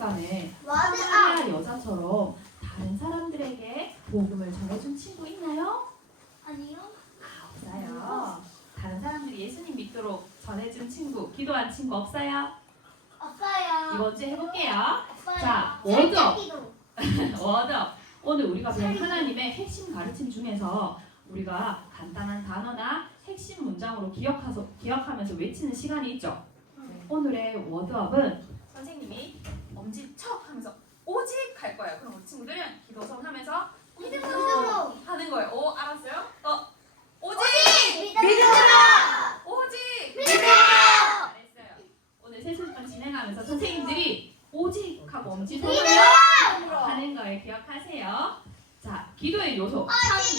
시간에 맞아. 사마리아 여자처럼 다른 사람들에게 복음을 전해준 친구 있나요? 아니요. 없어요. 다른 사람들이 예수님 믿도록 전해준 친구, 기도한 친구 없어요? 없어요. 이번 주에 해볼게요. 없어요. 자, 워드업. 기도. 워드업. 오늘 우리가 배운 하나님의 핵심 가르침 중에서 우리가 간단한 단어나 핵심 문장으로 기억하면서 외치는 시간이 있죠. 오늘의 워드업은 선생님이 엄지척 하면서 오직 할 거예요. 그럼 우리 친구들은 기도선 하면서 믿음으로 하는 거예요. 오, 알았어요? 오직! 믿음으로. 오직! 믿음으로. 잘했어요. 오늘 세수시간 진행하면서 선생님들이 오직 하고 엄지손으로 하는 걸 기억하세요. 자, 기도의 요소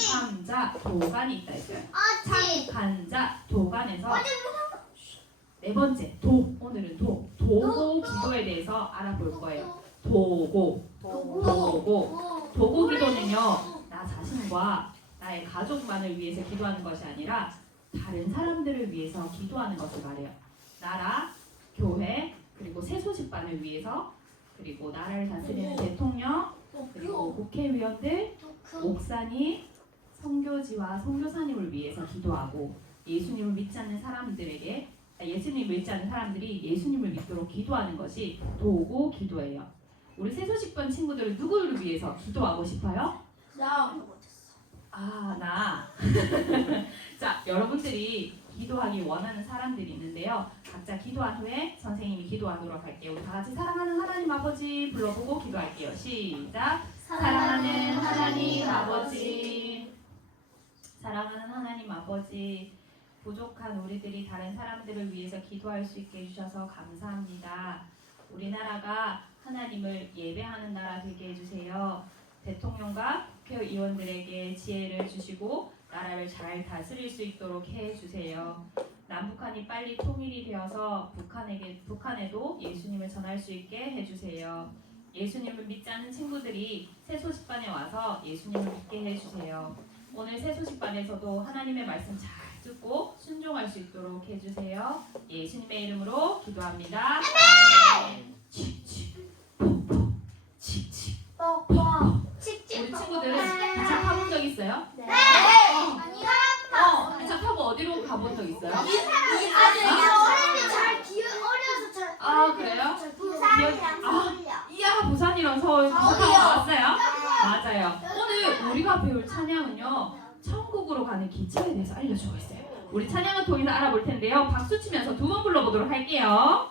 참감자 도간이 있다 했어요. 참간자 도간에서 네 번째 도, 오늘은 도고 기도에 대해서 알아볼 거예요. 도고 기도는요, 나 자신과 나의 가족만을 위해서 기도하는 것이 아니라 다른 사람들을 위해서 기도하는 것을 말해요. 나라, 교회, 그리고 새소식반을 위해서, 그리고 나라를 다스리는 대통령, 그리고 국회의원들, 목사님, 선교지와 선교사님을 위해서 기도하고, 예수님을 믿지 않는 사람들에게, 예수님을 믿지 않는 사람들이 예수님을 믿도록 기도하는 것이 도고 기도예요. 우리 새소식반 친구들은 누구를 위해서 기도하고 싶어요? 나. 자, 여러분들이 기도하기 원하는 사람들이 있는데요. 각자 기도한 후에 선생님이 기도하도록 할게요. 우리 다 같이 사랑하는 하나님 아버지 불러보고 기도할게요. 시작. 사랑하는 하나님 아버지. 사랑하는 하나님 아버지. 부족한 우리들이 다른 사람들을 위해서 기도할 수 있게 해주셔서 감사합니다. 우리나라가 하나님을 예배하는 나라 되게 해주세요. 대통령과 국회의원들에게 지혜를 주시고 나라를 잘 다스릴 수 있도록 해주세요. 남북한이 빨리 통일이 되어서 북한에도 예수님을 전할 수 있게 해주세요. 예수님을 믿지 않는 친구들이 새소식반에 와서 예수님을 믿게 해주세요. 오늘 새소식반에서도 하나님의 말씀 잘 듣고 순종할 수 있도록 해주세요. 예수님의 이름으로 기도합니다. 아멘. 우리 친구들은 기차 타본 적 있어요? 네. 기차 타고 어디로 가본 적 있어요? 그래요? 이야, 부산이랑 서울 기차 타고 왔어요? 맞아요. 오늘 우리가 배울 찬양은요, 천국으로 가는 기차에 대해서 알려주고 있어요. 우리 찬양을 통해서 알아볼 텐데요. 박수 치면서 두 번 불러보도록 할게요.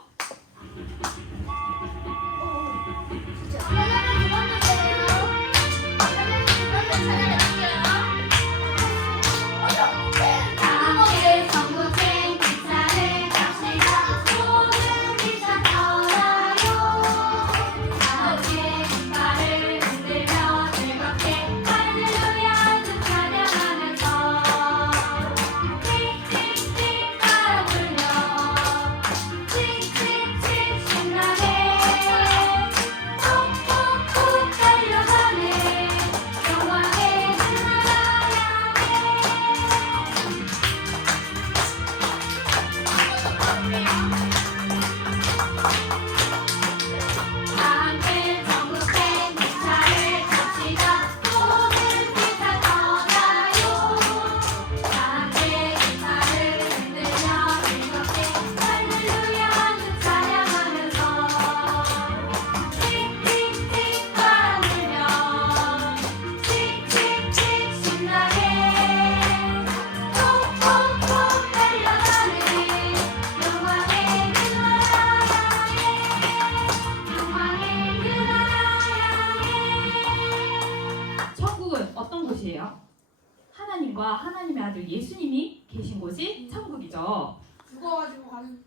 하나님과 하나님의 아들 예수님이 계신 곳이 천국이죠. 죽어가지고 가는.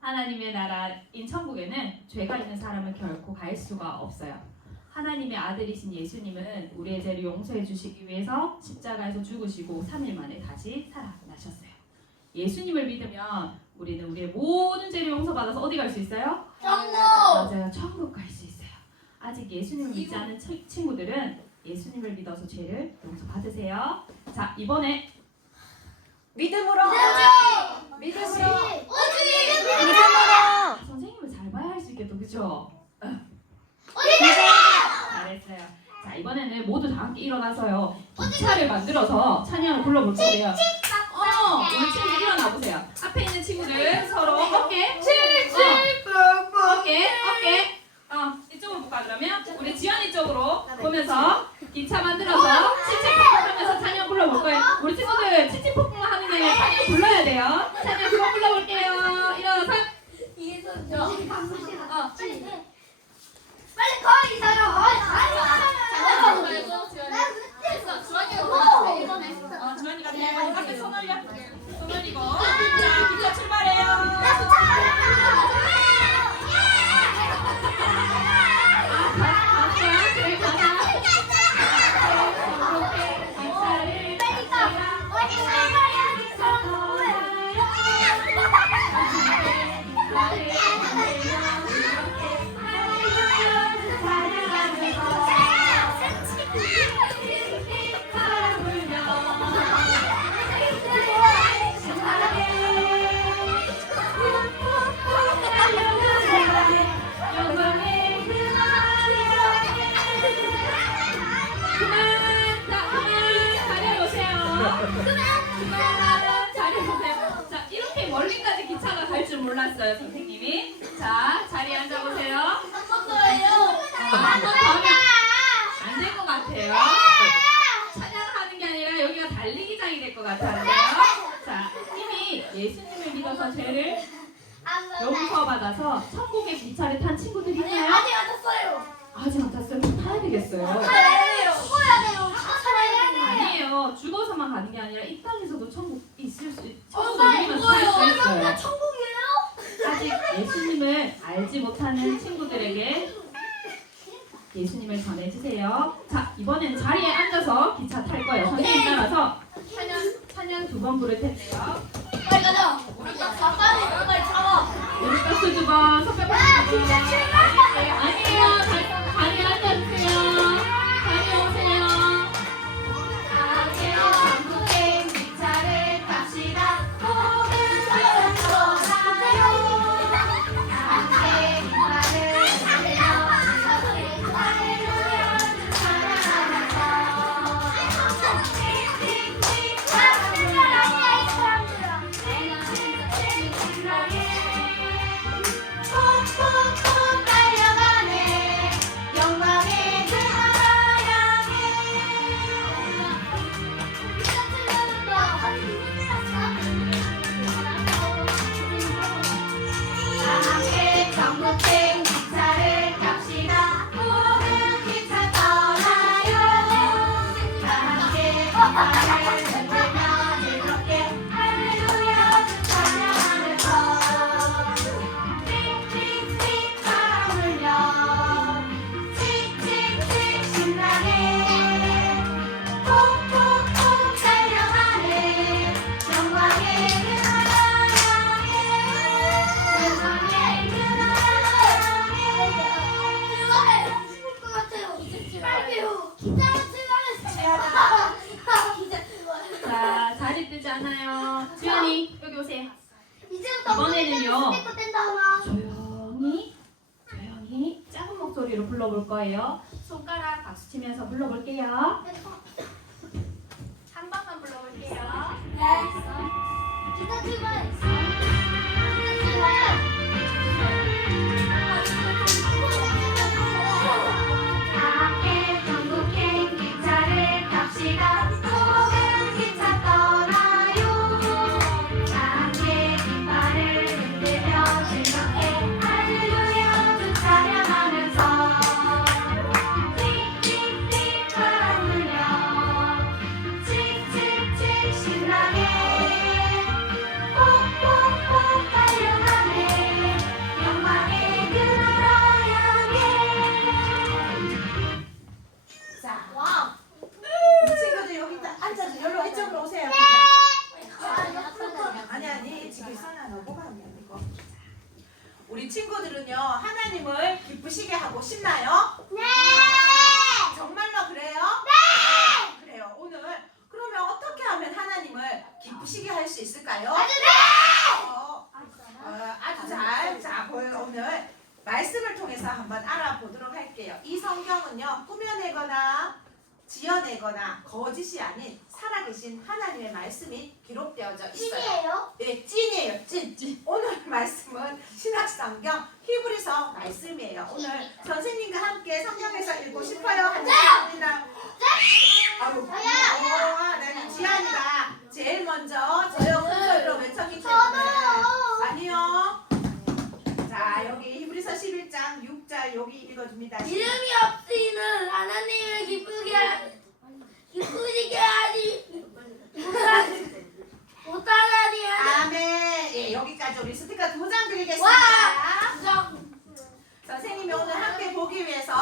하나님의 나라인 천국에는 죄가 있는 사람은 결코 갈 수가 없어요. 하나님의 아들이신 예수님은 우리의 죄를 용서해 주시기 위해서 십자가에서 죽으시고 3일 만에 다시 살아나셨어요. 예수님을 믿으면 우리는 우리의 모든 죄를 용서받아서 어디 갈 수 있어요? 천국. 맞아요. 천국 갈 수 있어요. 아직 예수님을 믿지 않은 친구들은 예수님을 믿어서 죄를 용서받으세요. 자, 이번에 믿음으로. 선생님을 잘 봐야 할 수 있겠죠, 그죠? 잘했어요. 자, 이번에는 모두 다 함께 일어나서요. 기차를 만들어서 찬양을 불러볼 거예요. 우리 친구들 일어나 보세요. 앞에 있는 친구들 서로 어깨, 어깨. 이쪽으로 볼까 그러면? 우리 지연이 쪽으로 보면서 기차 만들어서 치치폭풍하면서 찬양 불러볼 거예요. 우리 친구들 치치폭풍 하는 게 아니라 찬양 불러야 돼요. 찬양 그거 불러볼게요. 일어나서. 빨리 거기서요. 주환이가 앞에 손 올려. 손 올리고. 자, 기차 출발해요. 그래, 가자. 자, 이렇게 멀리까지 기차가 갈 줄 몰랐어요, 선생님이. 자, 자리에 앉아보세요. 한 번 더 하면 안 될 것 같아요. 찬양하는 게 아니라 여기가 달리기장이 될 것 같아요. 자, 이미 예수님을 믿어서 죄를 용서 받아서 천국의 기차를 탄 친구들이 있나요? 아직 안 탔어요? 그럼 타야 되겠어요. 아니에요. 죽어서만 가는 게 아니라 이 땅에서도 천국 있을 수 천국을 살수 있어요. 아직 예수님을 알지 못하는 친구들에게 예수님을 전해주세요. 자, 이번엔 자리에 앉아서 기차 탈 거예요. 선생님 따라서 찬양 두 번 부를 텐데요. 우리 박수 두 번, 손뼉 박수 두 번. 네, 아니에요. 자리에 앉아주세요. 자리에 오세요. 전국행 기차를 탑시다. 모든 사람 떠나요. 함께 기차를 달리며 할렐루야 찬양하면서 틱틱틱 신나게 푹푹푹 달려가네. 영광의 그 하나님께 함께 전국행 기차를 탑시다. 모든 기차 떠나요. 함께 기차를 흔들며 즐겁게 할렐루야 찬양하면서 틱틱틱 바람 불며 틱틱틱 신나게 푹푹푹 달려가네. 영광의 그 하나님께 영광의 그 하나님께 죽을 것 같아요. 빨리요. 기차가 출발했어요. 기차 출발. 자, 자리 뜨지 않아요. 지연이 여기 오세요. 이제부터 이번에는요. 스피커 뗀다. 조용히 작은 목소리로 불러볼 거예요. 손가락 박수 치면서 불러볼게요. 한 번만 불러볼게요. 기차 출발. 기차 출발. 함께 전국행 기차를 탑시다. 모든 기차 떠나요. 함께 깃발을 흔들며 즐겁게 할렐루야 주 찬양하면서 틱틱틱 바람 불며 칙칙칙 신나게 푹푹푹 달려가네. 영광의 그 나라 향해. 자, 와우. 우리 친구들 여기 앉아서 여기로 이쪽으로 오세요. 아니 지금 선아 너 뭐가 하냐 이거. 우리 친구들은요 하나님을 기쁘시게 하고 싶나요? 네. 정말로 그래요? 네. 그래요. 오늘 그러면 어떻게 하면 하나님을 기쁘시게 할 수 있을까요? 아주 잘. 자, 오늘 말씀을 통해서 한번 알아보도록 할게요. 지어내거나 거짓이 아닌 살아계신 하나님의 말씀이 기록되어져 있어요. 찐이에요? 네, 찐이에요. 찐. 오늘 말씀은 신학성경 히브리서 말씀이에요. 오늘 선생님과 함께 성경에서 읽고 싶어요 하는 분입니다. 아유, 나는 지안이가 제일 먼저 저요 큰소리로 외쳤기 때문에 아니요. 자, 여기 히브리서 11장 6절 여기 읽어줍니다. 이름이 없이는 하나님을 기쁘시게 하지 못하나니. 아멘. 예, 여기까지 우리 스티커 2장 드리겠습니다. 와! 선생님이 오늘 함께 보기 위해서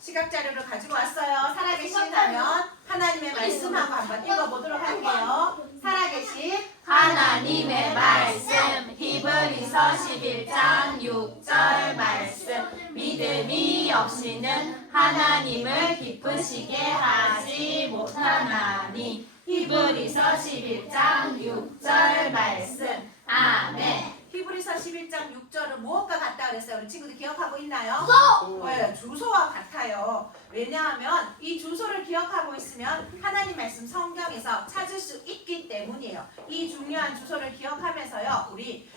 시각 자료를 가지고 왔어요. 살아계신다면 하나님의 말씀하고 한번 읽어보도록 할게요. 살아계신 하나님의 말씀 히브리서 11장 6절 말씀 믿음이 없이는 하나님을 기쁘시게 하지 못하나니 히브리서 11장 6절 말씀 아멘. 히브리서 11장 6절은 무엇과 같다 그랬어요? 우리 친구들 기억하고 있나요? 주소! 네, 주소와 같아요. 왜냐하면 이 주소를 기억하고 있으면 하나님 말씀 성경에서 찾을 수 있기 때문이에요. 이 중요한 주소를 기억하면서요. 우리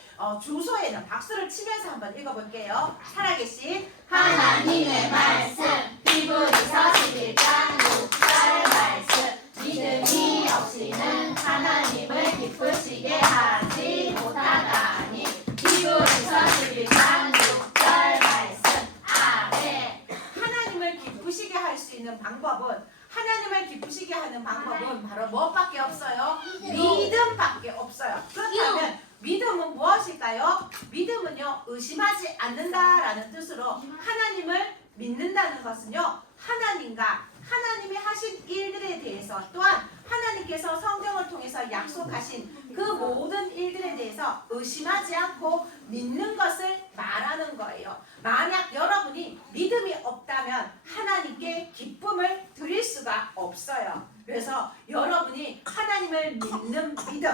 주소에는 박수를 치면서 한번 읽어볼게요. 살아계신 하나님의 말씀 히브리서 11장 6절 말씀 믿음이 없이는 하나님을 기쁘시게 하지 못하나니 히브리서 11장 6절 말씀 아멘. 하나님을 기쁘시게 할 수 있는 방법은 하나님을 기쁘시게 하는 방법은 바로 무엇밖에 없어요? 믿음밖에 없어요. 그렇다면 믿음은 무엇일까요? 믿음은요 의심하지 않는다라는 뜻으로 하나님을 믿는다는 것은요 하나님과 하나님이 하신 일들에 대해서 또한 하나님께서 성경을 통해서 약속하신 그 모든 일들에 대해서 의심하지 않고 믿는 것을 말하는 거예요. 만약 여러분이 믿음이 없다면 하나님께 기쁨을 드릴 수가 없어요. 그래서 여러분이 하나님을 믿는 믿음,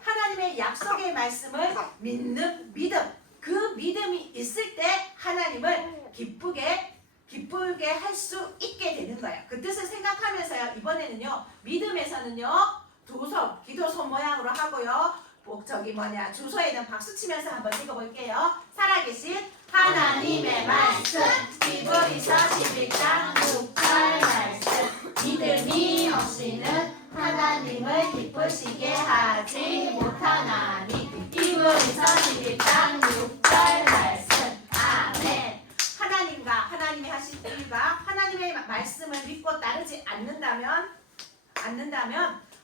하나님의 약속의 말씀을 믿는 믿음, 그 믿음이 있을 때 하나님을 기쁘게 할 수 있게 되는 거예요. 그 뜻을 생각하면서요. 이번에는요. 믿음에서는요. 두 손, 기도 손 모양으로 하고요. 주소에는 박수 치면서 한번 읽어볼게요. 살아계신 하나님의 말씀 히브리서 11장 6절 말씀 믿음이 없이는 하나님을 기쁘시게 하지 못하나니 히브리서 11장 6절 말씀 아멘. 하나님과 하나님이 하신 일과 하나님의 말씀을 믿고 따르지 않는다면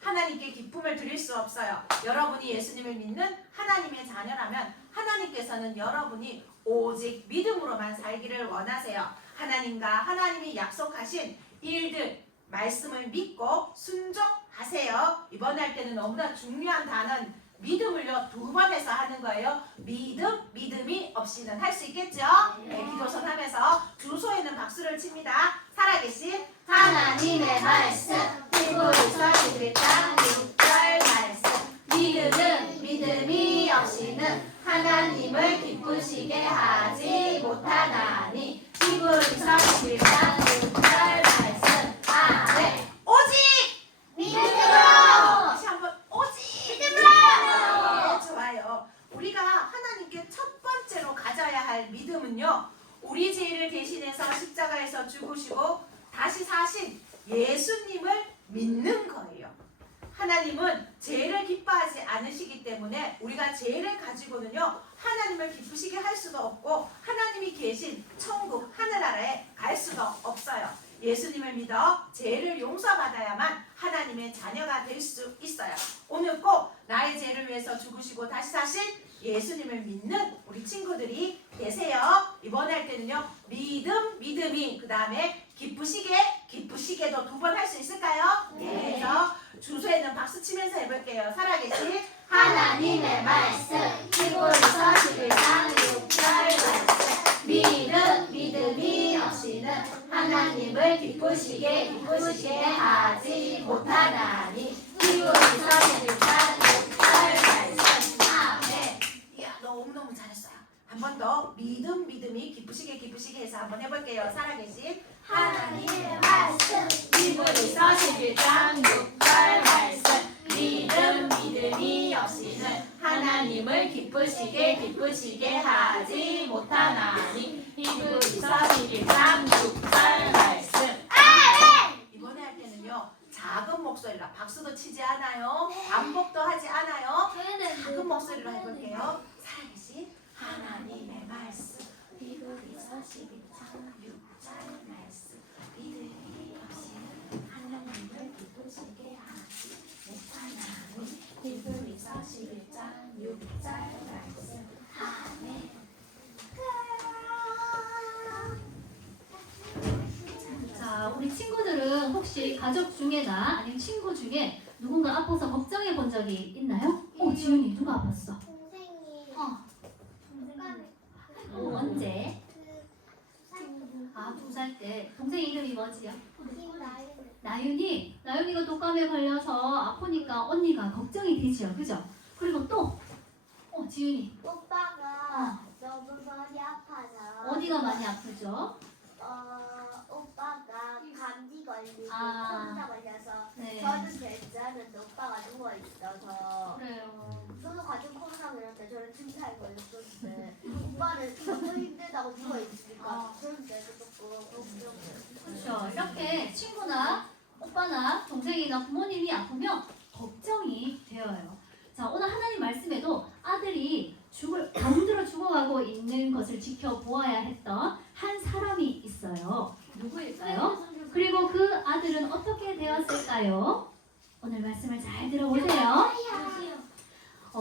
하나님께 기쁨을 드릴 수 없어요. 여러분이 예수님을 믿는 하나님의 자녀라면 하나님께서는 여러분이 오직 믿음으로만 살기를 원하세요. 하나님과 하나님이 약속하신 일들 말씀을 믿고 순종하세요. 이번에 할 때는 너무나 중요한 단어는 믿음을요 2번 해서 하는 거예요. 믿음이 없이는 할 수 있겠죠? 네, 기도선 하면서 주소에는 박수를 칩니다. 살아계신 하나님의 말씀 히브리서 11장 6절 말씀 믿음이 없이는 하나님을 기쁘시게 하지 못하나니 히브리서 11장 6절 말씀 아멘. 오직 믿음으로! 다시 한번 오직 믿음으로! 네, 좋아요. 우리가 하나님께 첫 번째로 가져야 할 믿음은요. 우리 죄를 대신해서 십자가에서 죽으시고 다시 사신 예수님을 믿는 거예요. 하나님은 죄를 기뻐하지 않으시기 때문에 우리가 죄를 가지고는요 하나님을 기쁘시게 할 수도 없고 하나님이 계신 천국 하늘나라에 갈 수도 없어요. 예수님을 믿어 죄를 용서받아야만 하나님의 자녀가 될 수 있어요. 오늘 꼭 나의 죄를 위해서 죽으시고 다시 사신 예수님을 믿는 우리 친구들이 계세요. 이번에 할 때는요 믿음이 그 다음에 기쁘시게도 2번 할 수 있을까요? 네. 그래서 주소에는 박수 치면서 해볼게요. 살아계신 하나님의 말씀 히브리서 11장 6절 말씀 믿음이 없이는 하나님을 기쁘시게 하지 못하나니 히브리서 11장 6절 말씀 아멘. 이야 너무너무 잘했어요. 한 번 더 믿음이 기쁘시게 해서 한번 해볼게요. 살아계신 하나님의 말씀 히브리서 41장 6절 말씀. 믿음이 없이는 하나님을 기쁘시게 하지 못하나니. 히브리서 11장 6절 말씀. 이번에 할 때는요 작은 목소리로 박수도 치지 않아요. 반복도 하지 않아요. 작은 목소리로 해볼게요. 살아계신 하나님의 말씀. 히브리서 11장 6절 말씀. 믿음이 없이는 하나님을 기쁘시게 하지 못하나니. 히브리서 11장 6절 말씀. 아멘. 자, 우리 친구들은 혹시 가족 중에나 아니면 친구 중에 누군가 아파서 걱정해 본 적이 있나요? 지윤이 누가 아팠어? 선생님. 언제? 2살 때. 동생 이름이 뭐지요? 나윤이가 독감에 걸려서 아프니까 언니가 걱정이 되지요, 그죠? 그리고 또 지윤이 오빠가 너무 많이 아파서. 어디가 많이 아프죠? 오빠가 감기 걸리고 아. 코로나 걸려서 네. 저는 될줄 알았는데 오빠가 누워 있어서 그래요. 저도 같은 코로나 걸렸는데 저는 증상이 걸렸었는데 오빠는 너무 힘들다고 누워 있으니까 저는 되게 조금 걱정돼요. 그렇죠. 이렇게 친구나 오빠나 동생이나 부모님이 아프면 걱정이 되어요. 자, 오늘 하나님 말씀에도 아들이 병들어 죽어가고 있는 것을 지켜보아야 했던 한 사람이 있어요. 누구일까요? 그리고 그 아들은 어떻게 되었을까요? 오늘 말씀을 잘 들어보세요.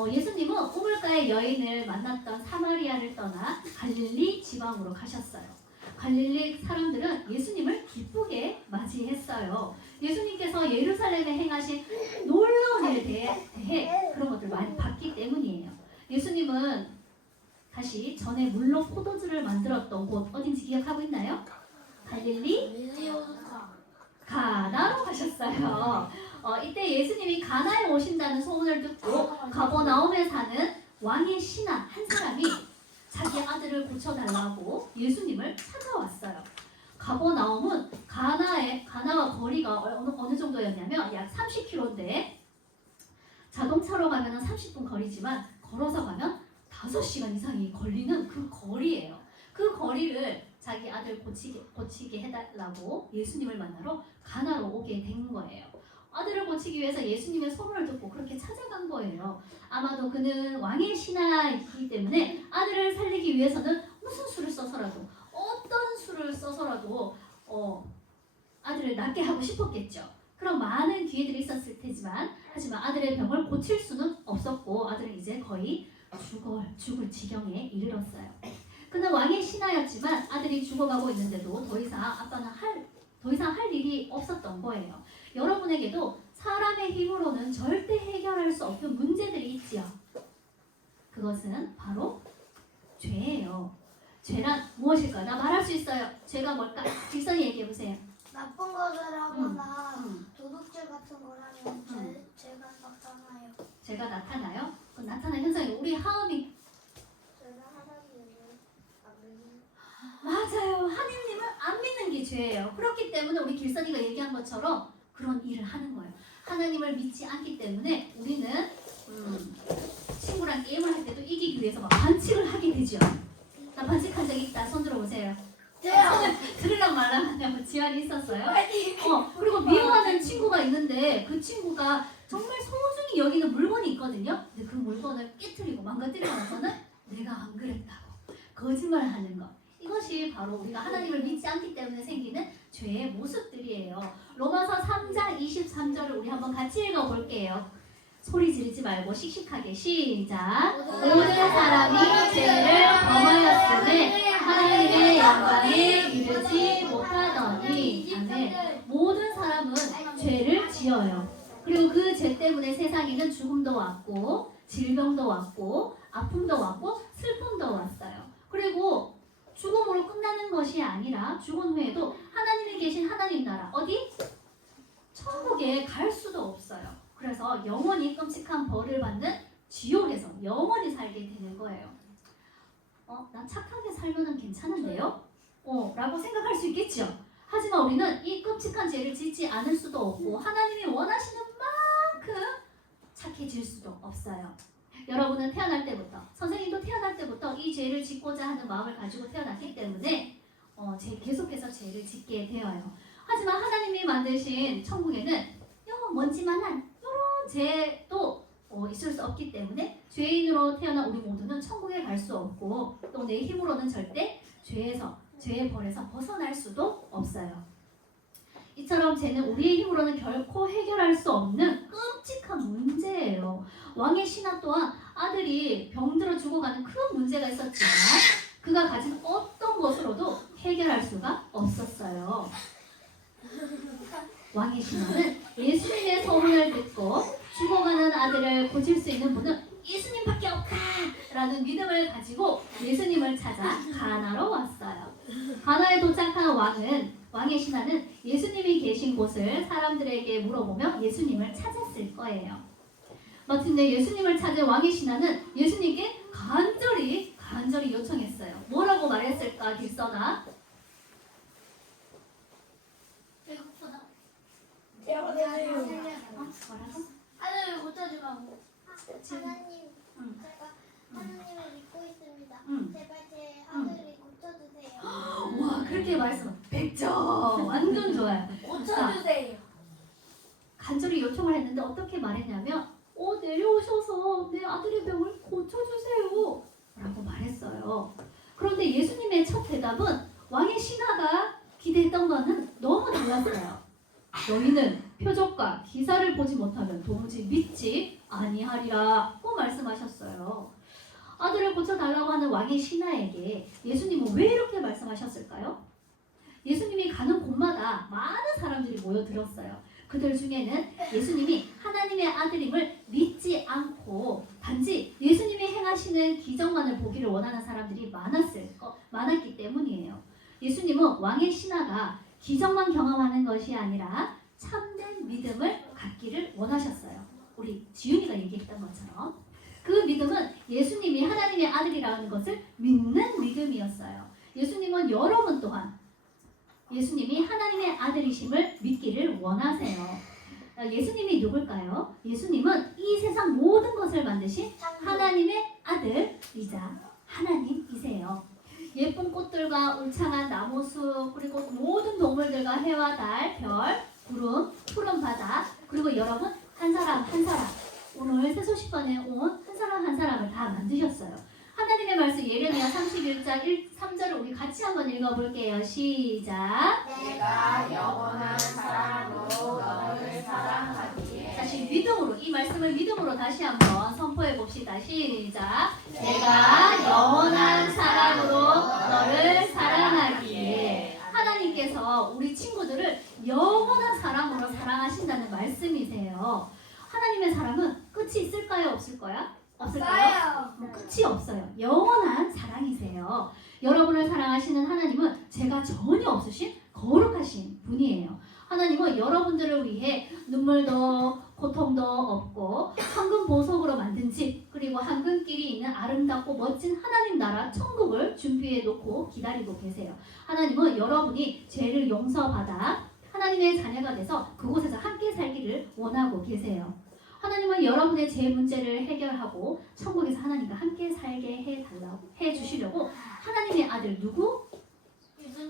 예수님은 우물가의 여인을 만났던 사마리아를 떠나 갈릴리 지방으로 가셨어요. 갈릴리 사람들은 예수님을 기쁘게 맞이했어요. 예수님께서 예루살렘에 행하신 놀라운 일에 대해 그런 것들을 많이 봤기 때문이에요. 예수님은 다시 전에 물로 포도주를 만들었던 곳 어딘지 기억하고 있나요? 갈릴리 가나로 가셨어요. 이때 예수님이 가나에 오신다는 소문을 듣고 가버나움에 사는 왕의 신하 한 사람이 자기 아들을 고쳐달라고 예수님을 찾아왔어요. 가버나움은 가나와 거리가 어느 정도였냐면 약 30km인데 자동차로 가면 30분 거리지만 걸어서 가면 5시간 이상이 걸리는 그 거리예요. 그 거리를 자기 아들 고치게 해달라고 예수님을 만나러 가나로 오게 된 거예요. 아들을 고치기 위해서 예수님의 소문을 듣고 그렇게 찾아간 거예요. 아마도 그는 왕의 신하이기 때문에 아들을 살리기 위해서는 무슨 수를 써서라도 어떤 수를 써서라도 아들을 낫게 하고 싶었겠죠. 그런 많은 기회들이 있었을 테지만 하지만 아들의 병을 고칠 수는 없었고 아들은 이제 거의 죽을 지경에 이르렀어요. 그는 왕의 신하였지만 아들이 죽어가고 있는데도 더 이상 할 일이 없었던 거예요. 여러분에게도 사람의 힘으로는 절대 해결할 수 없는 문제들이 있지요. 그것은 바로 죄예요. 죄란 무엇일까요? 나 말할 수 있어요. 죄가 뭘까? 직선이 얘기해보세요. 나쁜 것을 하거나 도둑질 같은 걸 하면 죄가 나타나요. 죄가 나타나요? 그 나타나는 현상이 우리 하음이 제가 하나님을 안 믿는. 맞아요. 하느님을 안 믿는 게 죄예요. 그렇기 때문에 우리 길선이가 얘기한 것처럼 그런 일을 하는 거예요. 하나님을 믿지 않기 때문에 우리는 친구랑 게임을 할 때도 이기기 위해서 막 반칙을 하게 되죠. 나 반칙한 적 있다. 손 들어보세요. 들으랑 말랑 하냐고 지환이 있었어요. 그리고 미워하는 친구가 있는데 그 친구가 정말 소중히 여기는 물건이 있거든요. 근데 그 물건을 깨트리고 망가뜨리고 나서는 내가 안 그랬다고 거짓말하는 것. 이것이 바로 우리가 하나님을 믿지 않기 때문에 생기는 죄의 모습들이에요. 로마서 3장 23절을 우리 한번 같이 읽어볼게요. 소리 지르지 말고 씩씩하게 시작. 모든 사람이 죄를 범하였으되 하나님의 영광에 이르지 못하더니. 아멘. 모든 사람은 죄를 지어요. 그리고 그 죄 때문에 세상에는 죽음도 왔고 질병도 왔고 아픔도 왔고 슬픔도 왔어요. 그리고 죽음으로 끝나는 것이 아니라 죽은 후에도 하나님이 계신 하나님 나라 어디? 천국에 갈 수도 없어요. 그래서 영원히 끔찍한 벌을 받는 지옥에서 영원히 살게 되는 거예요. 나 착하게 살면은 괜찮은데요? 라고 생각할 수 있겠죠. 하지만 우리는 이 끔찍한 죄를 짓지 않을 수도 없고 하나님이 원하시는 만큼 착해질 수도 없어요. 여러분은 태어날 때부터, 선생님도 태어날 때부터 이 죄를 짓고자 하는 마음을 가지고 태어났기 때문에 계속해서 죄를 짓게 되어요. 하지만 하나님이 만드신 천국에는 먼지만한 이런 죄도 있을 수 없기 때문에 죄인으로 태어난 우리 모두는 천국에 갈 수 없고 또 내 힘으로는 절대 죄의 벌에서 벗어날 수도 없어요. 이처럼 죄는 우리의 힘으로는 결코 해결할 수 없는 끔찍한 문제예요. 왕의 신하 또한 아들이 병들어 죽어가는 큰 문제가 있었지만 그가 가진 어떤 것으로도 해결할 수가 없었어요. 왕의 신하는 예수님의 소문을 듣고 죽어가는 아들을 고칠 수 있는 분은 예수님밖에 없다라는 믿음을 가지고 예수님을 찾아 가나로 왔어요. 가나에 도착한 왕의 신하는 예수님이 계신 곳을 사람들에게 물어보며 예수님을 찾았을 거예요. 마침내 예수님을 찾은 왕의 신하는 예수님께 간절히 요청했어요. 뭐라고 말했을까, 길선아? 배고프다. 뭐라고? 아들 고쳐주라고. 하나님, 응. 제가 하나님을 믿고 있습니다. 응. 제발 제 아들이 고쳐주세요. 와, 그렇게 말씀 100점! 완전 좋아요. 고쳐주세요. 간절히 요청을 했는데 어떻게 말했냐면 내려오셔서 내 아들의 병을 고쳐주세요 라고 말했어요. 그런데 예수님의 첫 대답은 왕의 신하가 기대했던 것은 너무 달랐어요. 너희는 표적과 기사를 보지 못하면 도무지 믿지 아니하리라고 말씀하셨어요. 아들을 고쳐달라고 하는 왕의 신하에게 예수님은 왜 이렇게 말씀하셨을까요? 예수님이 가는 곳마다 많은 사람들이 모여들었어요. 그들 중에는 예수님이 하나님의 아들임을 믿지 않고 단지 예수님이 행하시는 기적만을 보기를 원하는 사람들이 많았기 때문이에요. 예수님은 왕의 신하가 기적만 경험하는 것이 아니라 참된 믿음을 갖기를 원하셨어요. 우리 지윤이가 얘기했던 것처럼 그 믿음은 예수님이 하나님의 아들이라는 것을 믿는 믿음이었어요. 예수님은 여러분 또한 예수님이 하나님의 아들이심을 믿기를 원하세요. 예수님이 누굴까요? 예수님은 이 세상 모든 것을 만드신 하나님의 아들이자 하나님이세요. 예쁜 꽃들과 울창한 나무숲, 그리고 모든 동물들과 해와 달, 별, 구름, 푸른 바다, 그리고 여러분 한 사람 오늘 새소식반에 온 한 사람을 다 만드셨어요. 하나님의 말씀 예레미야 31장 3절을 우리 같이 한번 읽어볼게요. 시작. 내가 영원한 사랑으로 너를 사랑하기에. 다시 믿음으로, 이 말씀을 믿음으로 다시 한번 선포해 봅시다. 시작. 내가 영원한 사랑으로 너를 사랑하기에. 하나님께서 우리 친구들을 영원한 사랑으로 사랑하신다는 말씀이세요. 하나님의 사랑은 끝이 있을까요? 없을까요? 없을까요? 끝이 없어요. 영원한 사랑이세요. 여러분을 사랑하시는 하나님은 죄가 전혀 없으신 거룩하신 분이에요. 하나님은 여러분들을 위해 눈물도 고통도 없고 황금 보석으로 만든 집, 그리고 황금길이 있는 아름답고 멋진 하나님 나라 천국을 준비해 놓고 기다리고 계세요. 하나님은 여러분이 죄를 용서받아 하나님의 자녀가 돼서 그곳에서 함께 살기를 원하고 계세요. 하나님은 여러분의 죄 문제를 해결하고 천국에서 하나님과 함께 살게 해주시려고 하나님의 아들 누구?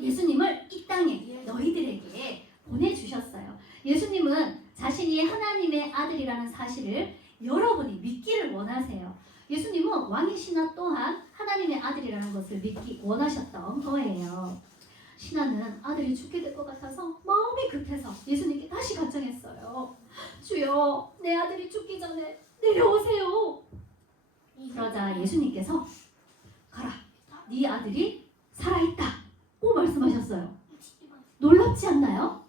예수님을 이 땅에 너희들에게 보내주셨어요. 예수님은 자신이 하나님의 아들이라는 사실을 여러분이 믿기를 원하세요. 예수님은 왕의 신하 또한 하나님의 아들이라는 것을 믿기 원하셨던 거예요. 신하는 아들이 죽게 될 것 같아서 마음이 급해서 예수님께 다시 간청했어요. 주여, 내 아들이 죽기 전에 내려오세요. 그러자 예수님께서 가라, 네 아들이 살아있다고 말씀하셨어요. 놀랍지 않나요?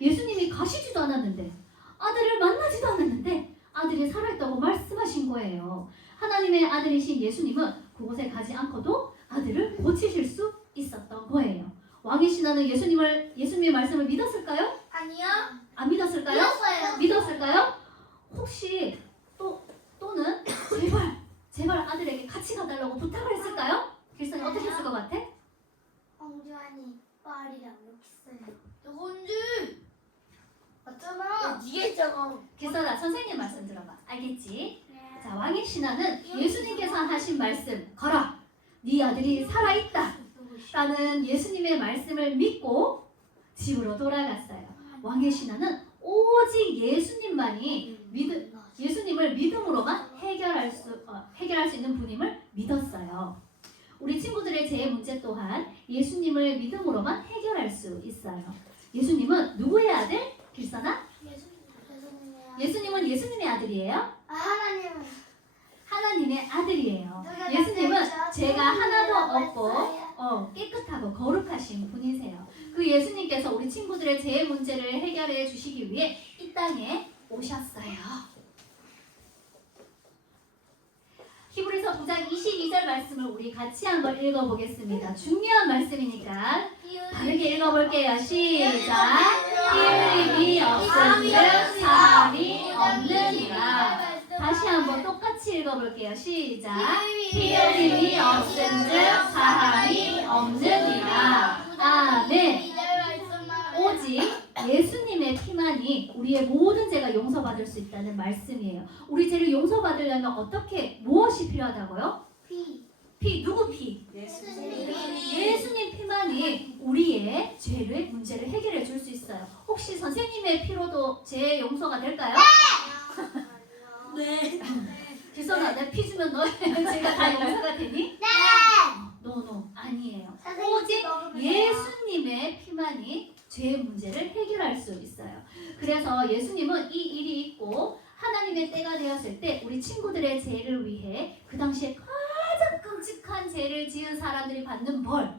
예수님이 가시지도 않았는데, 아들을 만나지도 않았는데 아들이 살아있다고 말씀하신 거예요. 하나님의 아들이신 예수님은 그곳에 가지 않고도 아들을 고치실 수 있었던 거예요. 왕의 신하는 예수님의 말씀을 믿었을까요? 아니요. 안 믿었을까요? 믿었어요. 믿었을까요? 혹시 또는 제발 아들에게 같이 가달라고 부탁을 했을까요? 길선이 어떻게 했을 것 같아? 왕주환이 말이라고 했어요. 기선아 선생님 말씀 들어봐. 알겠지? 자, 왕의 신하는 예수님께서 하신 말씀 걸어. 네 아들이 살아있다 라는 예수님의 말씀을 믿고 집으로 돌아갔어요. 왕의 신하는 오직 예수님을 믿음으로만 해결할 수 있는 분임을 믿었어요. 우리 친구들의 제 문제 또한 예수님을 믿음으로만 해결할 수 있어요. 예수님은 누구의 아들? 길선아? 예수님은 예수님의 아들이에요? 하나님의 아들이에요. 예수님은 죄가 하나도 없고 깨끗하고 거룩하신 분이세요. 그 예수님께서 우리 친구들의 죄 문제를 해결해 주시기 위해 이 땅에 오셨어요. 히브리서 9장 22절 말씀을 우리 같이 한번 읽어보겠습니다. 중요한 말씀이니까 다르게 읽어볼게요. 시작. 피 흘림이 없은즉 사함이 없느니라. 다시 한번 똑같이 읽어볼게요. 시작. 피 흘림이 없은즉 사함이 없느니라. 아멘. 오직 예수님의 피만이 우리의 모든 죄가 용서받을 수 있다는 말씀이에요. 우리 죄를 용서받으려면 무엇이 필요하다고요? 피, 누구 피? 예수님 피만이 우리의 죄의 문제를 해결해 줄 수 있어요. 혹시 선생님의 피로도 죄 용서가 될까요? 네. 기선아, 내 피 주면 너의 죄가 다 용서가 되니? 네. 노, 아니에요. 오직 예수님의 피만이 죄의 문제를 해결할 수 있어요. 그래서 예수님은 이 일이 있고 하나님의 때가 되었을 때 우리 친구들의 죄를 위해 그 당시에 가장 끔찍한 죄를 지은 사람들이 받는 벌,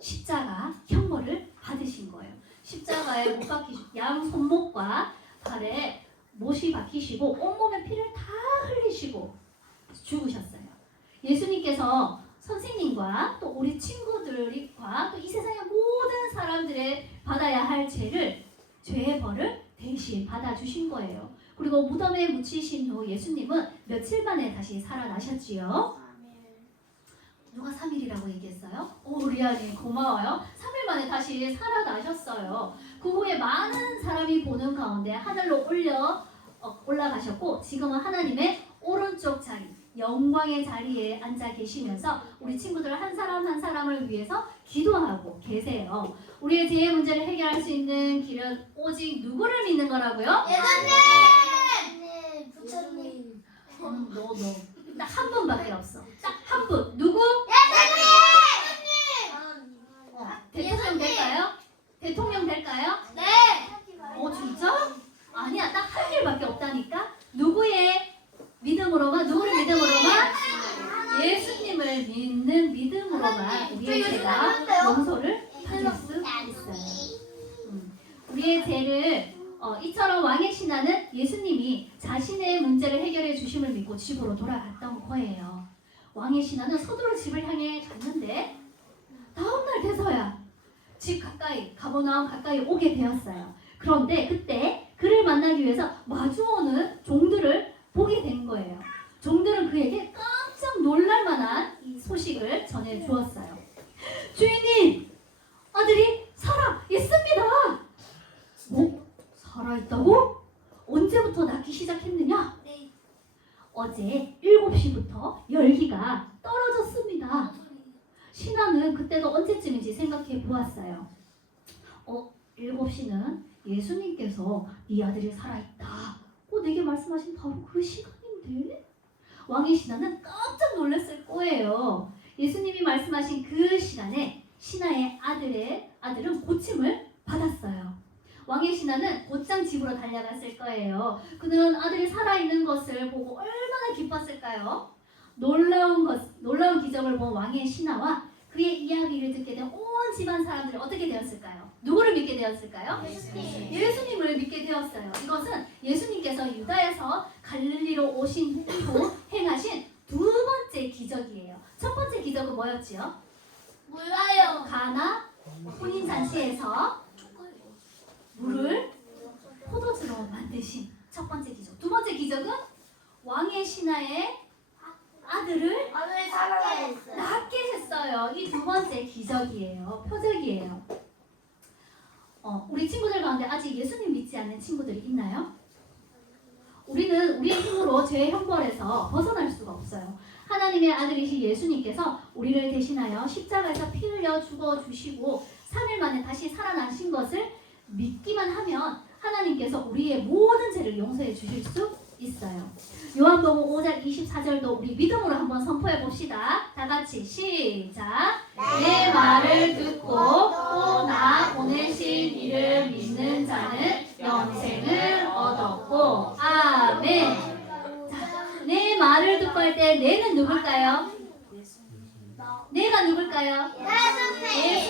십자가 형벌을 받으신 거예요. 십자가에 못 박히시고 양 손목과 발에 못이 박히시고 온몸에 피를 다 흘리시고 죽으셨어요. 예수님께서 선생님과 또 우리 친구들과 또 이 세상의 모든 사람들의 받아야 할 죄의 벌을 대신 받아주신 거예요. 그리고 무덤에 묻히신 후 예수님은 며칠 만에 다시 살아나셨지요. 누가 3일이라고 얘기했어요? 오, 리안이 고마워요. 3일 만에 다시 살아나셨어요. 그 후에 많은 사람이 보는 가운데 하늘로 올라가셨고 지금은 하나님의 오른쪽 자리, 영광의 자리에 앉아 계시면서 우리 친구들 한 사람 한 사람을 위해서 기도하고 계세요. 우리의 죄의 문제를 해결할 수 있는 길은 오직 누구를 믿는 거라고요? 부처님. 너. 딱 한 분밖에 없어. 딱 한 분. 누구? 대통령 될까요? 대통령 될까요? 진짜? 아니야. 딱 한 길밖에 없다니까. 누구를 믿음으로만 예수님을 믿는 믿음으로만 우리의 죄가 용서를 받을 수 있어요. 우리의 죄를 이처럼 왕의 신하는 예수님이 자신의 문제를 해결해 주심을 믿고 집으로 돌아갔던 거예요. 왕의 신하는 서둘러 집을 향해 갔는데 다음날 돼서야 집 가까이 가버나움 가까이 오게 되었어요. 그런데 그때 그를 만나기 위해서 마주오는 종들을 보게 된 거예요. 종들은 그에게 깜짝 놀랄 만한 이 소식을 전해 주었어요. 주인님, 아들이 살아 있습니다. 뭐? 살아있다고? 언제부터 낫기 시작했느냐? 어제 7시부터 열기가 떨어졌습니다. 신하는 그때가 언제쯤인지 생각해 보았어요. 7시는 예수님께서 네 아들이 살아있다. 내게 말씀하신 바로 그 시간인데? 왕의 신하는 깜짝 놀랐을 거예요. 예수님이 말씀하신 그 시간에 신하의 아들은 고침을 받았어요. 왕의 신하는 곧장 집으로 달려갔을 거예요. 그는 아들이 살아있는 것을 보고 얼마나 기뻤을까요? 놀라운 기적을 본 왕의 신하와 그의 이야기를 듣게 된 온 집안 사람들이 어떻게 되었을까요? 누구를 믿게 되었을까요? 예수님을 믿게 되었어요. 이것은 예수님께서 유다에서 갈릴리로 오신 후 행하신 두 번째 기적이에요. 첫 번째 기적은 뭐였지요? 몰라요. 가나 혼인잔치에서 물을 포도주로 만드신 첫 번째 기적. 두 번째 기적은 왕의 신하의 아들을 낳게 했어요. 이 두 번째 기적이에요. 표적이에요. 우리 친구들 가운데 아직 예수님 믿지 않는 친구들이 있나요? 우리의 힘으로 죄의 형벌에서 벗어날 수가 없어요. 하나님의 아들이신 예수님께서 우리를 대신하여 십자가에서 피 흘려 죽어주시고 3일 만에 다시 살아나신 것을 믿기만 하면 하나님께서 우리의 모든 죄를 용서해 주실 수 있어요. 요한복음 5장 24절도 우리 믿음으로 한번 선포해 봅시다. 다 같이 시작. 내 말을 듣고 또 나 보내신 이를 믿는 자는 영생을 얻었고 아멘. 자, 내 말을 듣고 할 때 내는 누굴까요? 내가 누굴까요?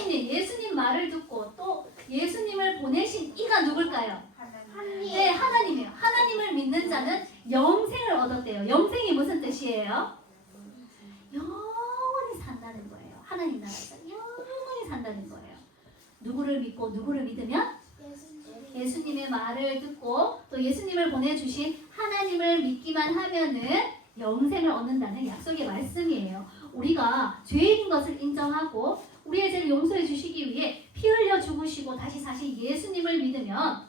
예수님 말을 듣고 또 예수님을 보내신 이가 누굴까요? 네, 하나님이요. 하나님을 믿는 자는 영생을 얻었대요. 영생이 무슨 뜻이에요? 영원히 산다는 거예요. 하나님 나라에서 영원히 산다는 거예요. 누구를 믿고 누구를 믿으면? 예수님의 말을 듣고 또 예수님을 보내주신 하나님을 믿기만 하면은 영생을 얻는다는 약속의 말씀이에요. 우리가 죄인인 것을 인정하고 우리의 죄를 용서해 주시기 위해 피 흘려 죽으시고 다시 사신 예수님을 믿으면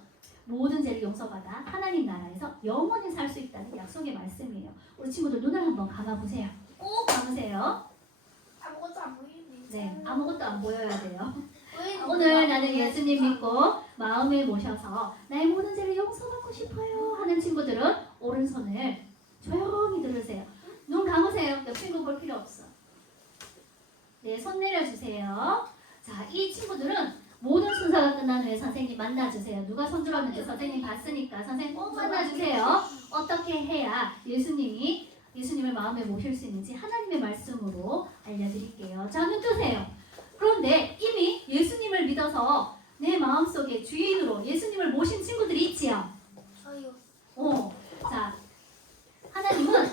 모든 죄를 용서받아 하나님 나라에서 영원히 살 수 있다는 약속의 말씀이에요. 우리 친구들 눈을 한번 감아보세요. 꼭 감으세요. 아무것도 안 보이는데. 네, 아무것도 안 보여야 돼요. 오늘 나는 예수님 믿고 마음에 모셔서 나의 모든 죄를 용서받고 싶어요 하는 친구들은 오른손을 조용히 들으세요. 눈 감으세요. 옆 친구 볼 필요 없어. 네, 손 내려주세요. 자, 이 친구들은 모든 순서가 끝난 후에 선생님 만나주세요. 누가 손 들었는지 선생님 봤으니까 선생님 꼭 만나주세요. 어떻게 해야 예수님을 마음에 모실 수 있는지 하나님의 말씀으로 알려드릴게요. 자, 눈 뜨세요. 그런데 이미 예수님을 믿어서 내 마음속에 주인으로 예수님을 모신 친구들이 있지요? 저요. 자, 하나님은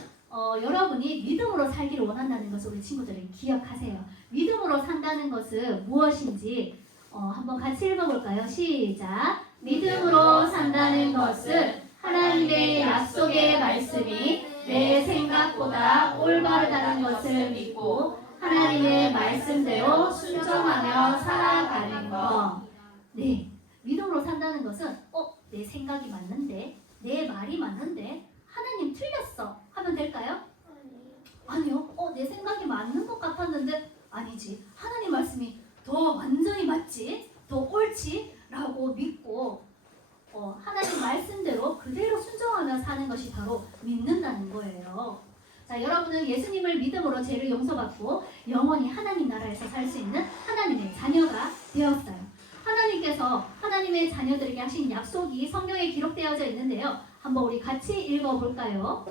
여러분이 믿음으로 살기를 원한다는 것을 우리 친구들은 기억하세요. 믿음으로 산다는 것은 무엇인지 한번 같이 읽어볼까요? 시작. 믿음으로 산다는 것은 하나님의 약속의 말씀이 내 생각보다 올바르다는 것을 믿고 하나님의 말씀대로 순종하며 살아가는 것. 네, 믿음으로 산다는 것은 내 생각이 맞는데 내 말이 맞는데 하나님 틀렸어 하면 될까요? 아니요. 내 생각이 맞는 것 같았는데 아니지. 하나님 말씀이 더 완전히 맞지, 더 옳지 라고 믿고 하나님 말씀대로 그대로 순종하며 사는 것이 바로 믿는다는 거예요. 자, 여러분은 예수님을 믿음으로 죄를 용서받고 영원히 하나님 나라에서 살 수 있는 하나님의 자녀가 되었어요. 하나님께서 하나님의 자녀들에게 하신 약속이 성경에 기록되어져 있는데요. 한번 우리 같이 읽어볼까요?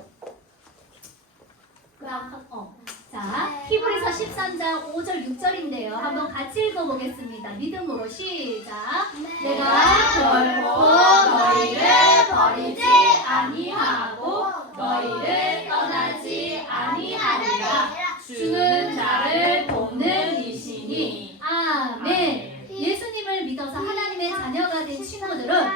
자, 히브리서 13장 5절 6절인데요. 한번 같이 읽어보겠습니다. 믿음으로 시작. 내가 결코 너희를 버리지 아니하고 너희를 떠나지 아니하리라. 주는 자를 돕는 이시니. 아멘. 예수님을 믿어서 하나님의 자녀가 된 친구들은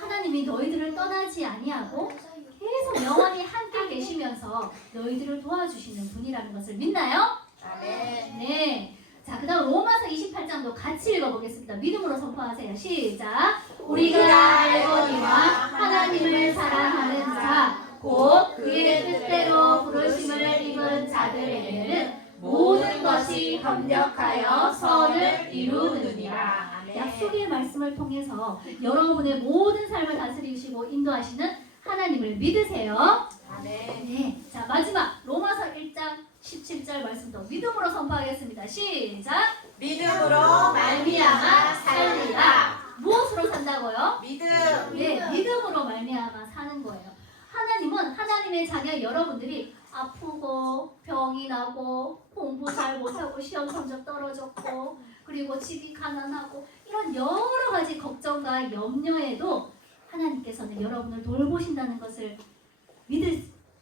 하나님이 너희들을 떠나지 아니하고 계속 영원히 함께 계시면서 너희들을 도와주시는 분이라는 것을 믿나요? 네. 자, 그 다음 로마서 28장도 같이 읽어보겠습니다. 믿음으로 선포하세요. 시작. 우리가 알거니와 하나님을 사랑하는 자, 곧 그의 뜻대로 부르심을 입은 자들에게는 모든 것이 협력하여 선을 이루느니라. 약속의 말씀을 통해서 여러분의 모든 삶을 다스리시고 인도하시는 하나님을 믿으세요. 네. 자, 마지막 로마서 1장 17절 말씀도 믿음으로 선포하겠습니다. 시작. 믿음으로 말미암아 살리라. 무엇으로 산다고요? 믿음. 네, 믿음으로 말미암아 사는 거예요. 하나님은 하나님의 자녀 여러분들이 아프고 병이 나고 공부 잘 못하고 시험 성적 떨어졌고 그리고 집이 가난하고 이런 여러 가지 걱정과 염려에도 하나님께서는 여러분을 돌보신다는 것을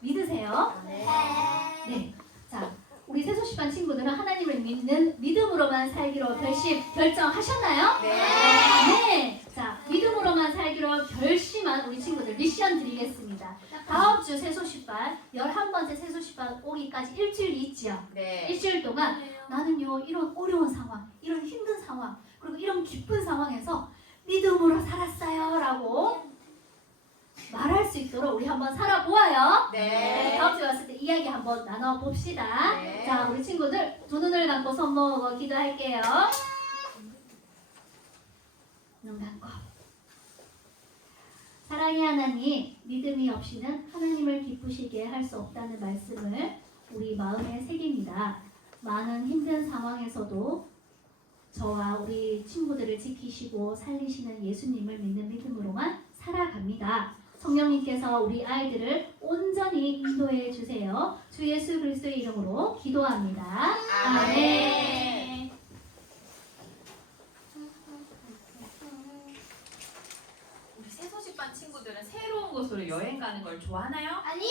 믿으세요? 네. 자, 우리 세소시반 친구들은 하나님을 믿는 믿음으로만 살기로 결정하셨나요? 네. 자, 믿음으로만 살기로 결심한 우리 친구들 미션 드리겠습니다. 다음 주 세소시반 11번째 세소시반 오기까지 일주일이 있지요. 네. 일주일 동안 나는요 이런 어려운 상황, 이런 힘든 상황, 그리고 이런 기쁜 상황에서 믿음으로 살았어요 라고 말할 수 수 있도록 우리 한번 살아보아요. 네. 다음 주에 왔을 때 이야기 한번 나눠봅시다. 네. 자, 우리 친구들 두 눈을 감고 손 모으고 기도할게요. 눈 감고. 사랑의 하나님, 믿음이 없이는 하나님을 기쁘시게 할 수 없다는 말씀을 우리 마음에 새깁니다. 많은 힘든 상황에서도 저와 우리 친구들을 지키시고 살리시는 예수님을 믿는 믿음으로만 살아갑니다. 성령님께서 우리 아이들을 온전히 인도해 주세요. 주 예수 그리스도의 이름으로 기도합니다. 아멘. 우리 새소식반 친구들은 새로운 곳으로 여행 가는 걸 좋아하나요? 아니요.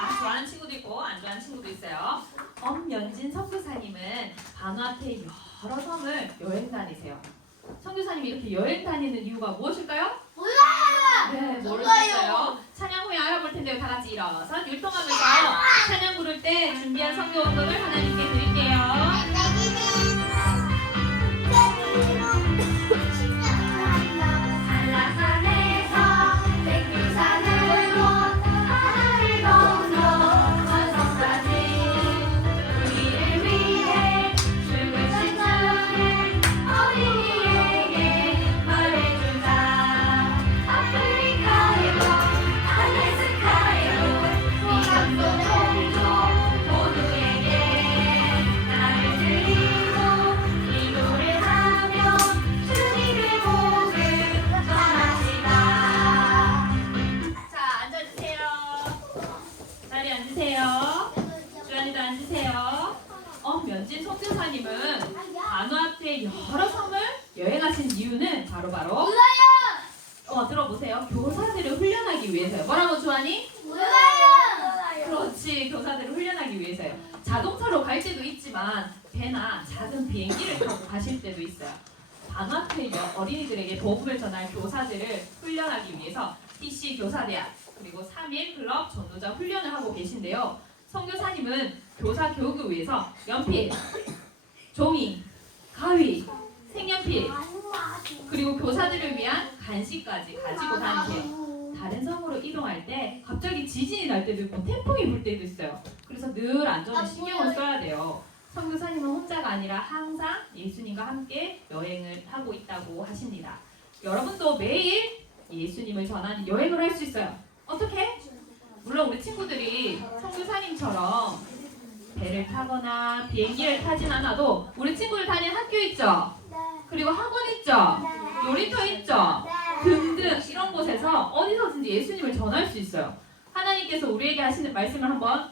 아, 좋아하는 친구도 있고 안 좋아하는 친구도 있어요. 엄연진 선교사님은 바누아투의 여러 섬을 여행 다니세요. 선교사님이 이렇게 여행 다니는 이유가 무엇일까요? 몰라요. 네, 모르겠어요. 찬양 후에 알아볼 텐데요. 다 같이 일어서 율동하면서 찬양 부를 때 준비한 선교 원곡을 하나님께 드릴게요. 한라산에서 백두산을 못 하늘을 건너 완성까지 우리를 위해 죽으신 주는 어린이에게 말해주자. 아프리카에도 알래스카에도 미국도 종족 모두에게 나를 드리고 기도를 하며 주님의 복을 전합시다. 자, 앉아주세요. 자리에 앉으세요. 주연이도 앉으세요. 면진 선교사님은 바누아투의 여러 섬을 여행하신 이유는 바로 들어보세요. 교사들을 훈련하기 위해서요. 뭐라고 주환이? 그렇지, 교사들을 훈련하기 위해서요. 자동차로 갈 때도 있지만 배나 작은 비행기를 타고 가실 때도 있어요. 바누아투의 어린이들에게 복음을 전할 교사들을 훈련하기 위해서 TC 교사대학 그리고 3일 클럽 전도자 훈련을 하고 계신데요. 선교사님은 교사 교육을 위해서 연필, 종이, 가위, 색연필 그리고 교사들을 위한 간식까지 가지고 다니세요. 다른 섬으로 이동할 때 갑자기 지진이 날 때도 있고 태풍이 불 때도 있어요. 그래서 늘 안전에 신경을 써야 돼요. 선교사님은 혼자가 아니라 항상 예수님과 함께 여행을 하고 있다고 하십니다. 여러분도 매일 예수님을 전하는 여행을 할 수 있어요. 어떻게? 물론 우리 친구들이 선교사님처럼 배를 타거나 비행기를 타진 않아도 우리 친구들 다니는 학교 있죠? 그리고 학원 있죠? 놀이터 있죠? 등등 이런 곳에서 어디서든지 예수님을 전할 수 있어요. 하나님께서 우리에게 하시는 말씀을 한번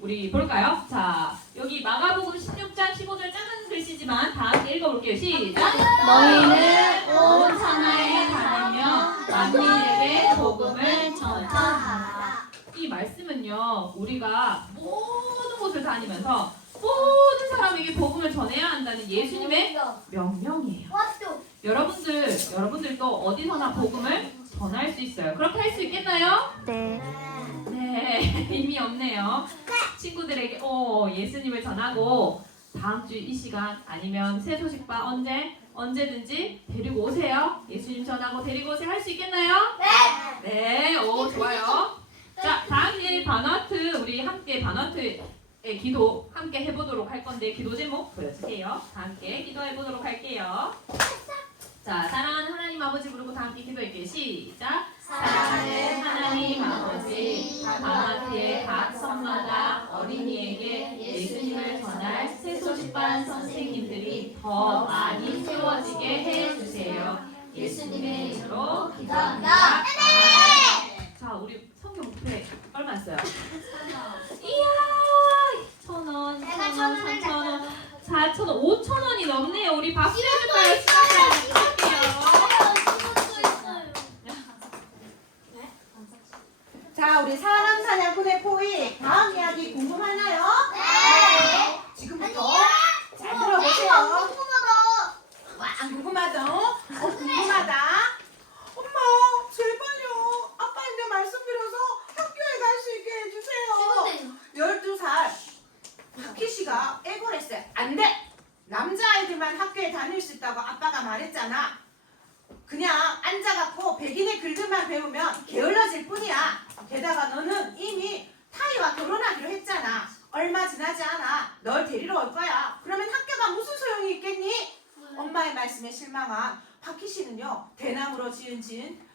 우리 볼까요? 자, 여기 마가복음 16장 15절 작은 글씨지만 다 함께 읽어볼게요. 시작! 너희는 온 천하에 다니며 만민에게 복음을 전하라. 이 말씀은요, 우리가 모든 곳을 다니면서 모든 사람에게 복음을 전해야 한다는 예수님의 명령이에요. 여러분들도 어디서나 복음을 전할 수 있어요. 그렇게 할 수 있겠나요? 네, 의미 없네요. 친구들에게 예수님을 전하고 다음 주 이 시간 아니면 새 소식반 언제든지 데리고 오세요. 예수님 전하고 데리고 오세요. 할 수 있겠나요? 네, 좋아요. 자, 다음 일 바누아투 우리 함께 바누아투의 기도 함께 해보도록 할 건데 기도 제목 보여주세요. 다 함께 기도해보도록 할게요. 자, 사랑하는 하나님 아버지 부르고 다 함께 기도할게요. 시작! 사랑하는 하나님 아버지, 바누아투의 각 섬마다 어린이에게 예수님을 전할 새소식반 선생님들이 더 많이 세워지게 해주세요. 예수님의 이름으로 기도합니다. 자, 우리 성경 부패 얼마 써요? 이야! 1,000원, 2,000원, 3,000원, 4,000원, 5,000원이 넘네요. 우리 박수 해줄까요? 자, 우리 사람 사냥꾼의 포위 다음 이야기 궁금하나요? 지금부터 잘 들어보세요. 와, 안 궁금하죠? 궁금하다. 엄마, 제발요. 아빠한테 말씀드려서 학교에 갈 수 있게 해주세요. 12살 박희 씨가 애걸했어요. 안 돼. 남자아이들만 학교에 다닐 수 있다고 아빠가 말했잖아. 그냥 앉아갖고 백인의 글들만 배우면 게을러질 뿐이야. 게다가 너는 이미 타이와 결혼하기로 했잖아. 얼마 지나지 않아. 널 데리러 올 거야. 그러면 학교가 무슨 소용이 있겠니? 엄마의 말씀에 실망한 파키 씨는요, 대나무로 지은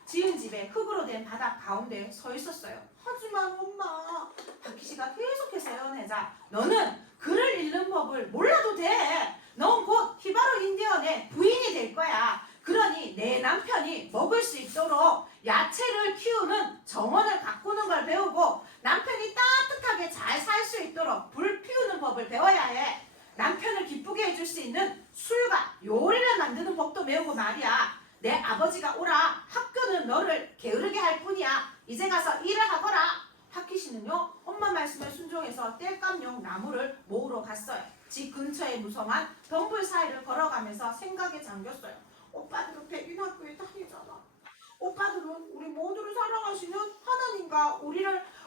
집에 흙으로 된 바닥 가운데 서 있었어요. 하지만 엄마, 파키 씨가 계속해서 애원하자, 너는 글을 읽는 법을 몰라도 돼. 넌 곧 히바로 인디언의 부인이 될 거야. 그러니 내 남편이 먹을 수 있도록 야채를 키우는 정원을 가꾸는 걸 배우고, 남편이 따뜻하게 잘 살 수 있도록 불 피우는 법을 배워야 해. 남편을 기쁘게 해줄 수 있는 술과 요리를 만드는 법도 배우고 말이야. 내 아버지가 오라. 학교는 너를 게으르게 할 뿐이야. 이제 가서 일을 하거라. 파키 씨는요, 엄마 말씀에 순종해서 땔감용 나무를 모으러 갔어요. 집 근처에 무성한 덤불 사이를 걸어가면서 생각에 잠겼어요. 오빠들은 백인학교에 다니잖아. 오빠들은 우리 모두를 사랑하시는 하나님과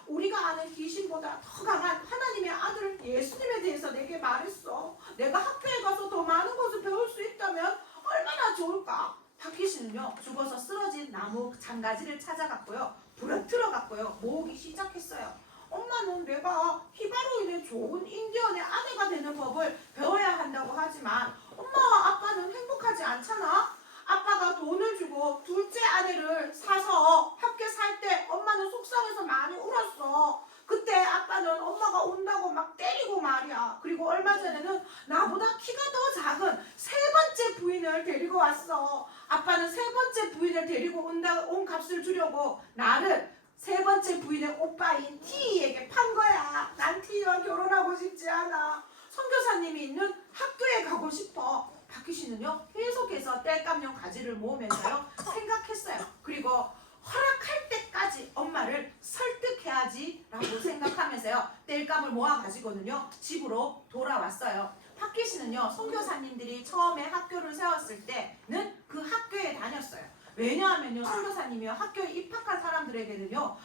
우리가 아는 귀신보다 더 강한 하나님의 아들 예수님에 대해서 내게 말했어. 내가 학교에 가서 더 많은 것을 배울 수 있다면 얼마나 좋을까. 파키 씨는요, 죽어서 쓰러진 나무 장가지를 찾아갔고요, 부러뜨려 갔고요, 모으기 시작했어요. 엄마는 내가 히바로인의 좋은 인디언의 아내가 되는 법을 배워야 한다고 하지만 엄마와 아빠는 행복하지 않잖아. 아빠가 돈을 주고 둘째 아내를 사서 함께 살 때 엄마는 속상해서 많이 울었어. 그때 아빠는 엄마가 온다고 막 때리고 말이야. 그리고 얼마 전에는 나보다 키가 더 작은 세 번째 부인을 데리고 왔어. 아빠는 세 번째 부인을 데리고 온 값을 주려고 나를 세 번째 부인의 오빠인 티에게 판 거야. 난 티와 결혼하고 싶지 않아. 선교사님이 있는 학교에 가고 싶어. 파키 씨는요, 계속해서 땔감용 가지를 모으면서요, 생각했어요. 그리고 허락할 때까지 엄마를 설득해야지 라고 생각하면서요, 땔감을 모아가지고는요, 집으로 돌아왔어요. 파키 씨는요, 선교사님들이 처음에 학교를 세웠을 때는 그 학교에 다녔어요. 왜냐하면요, 선교사님이요, 학교에 입학한 사람들에게는요,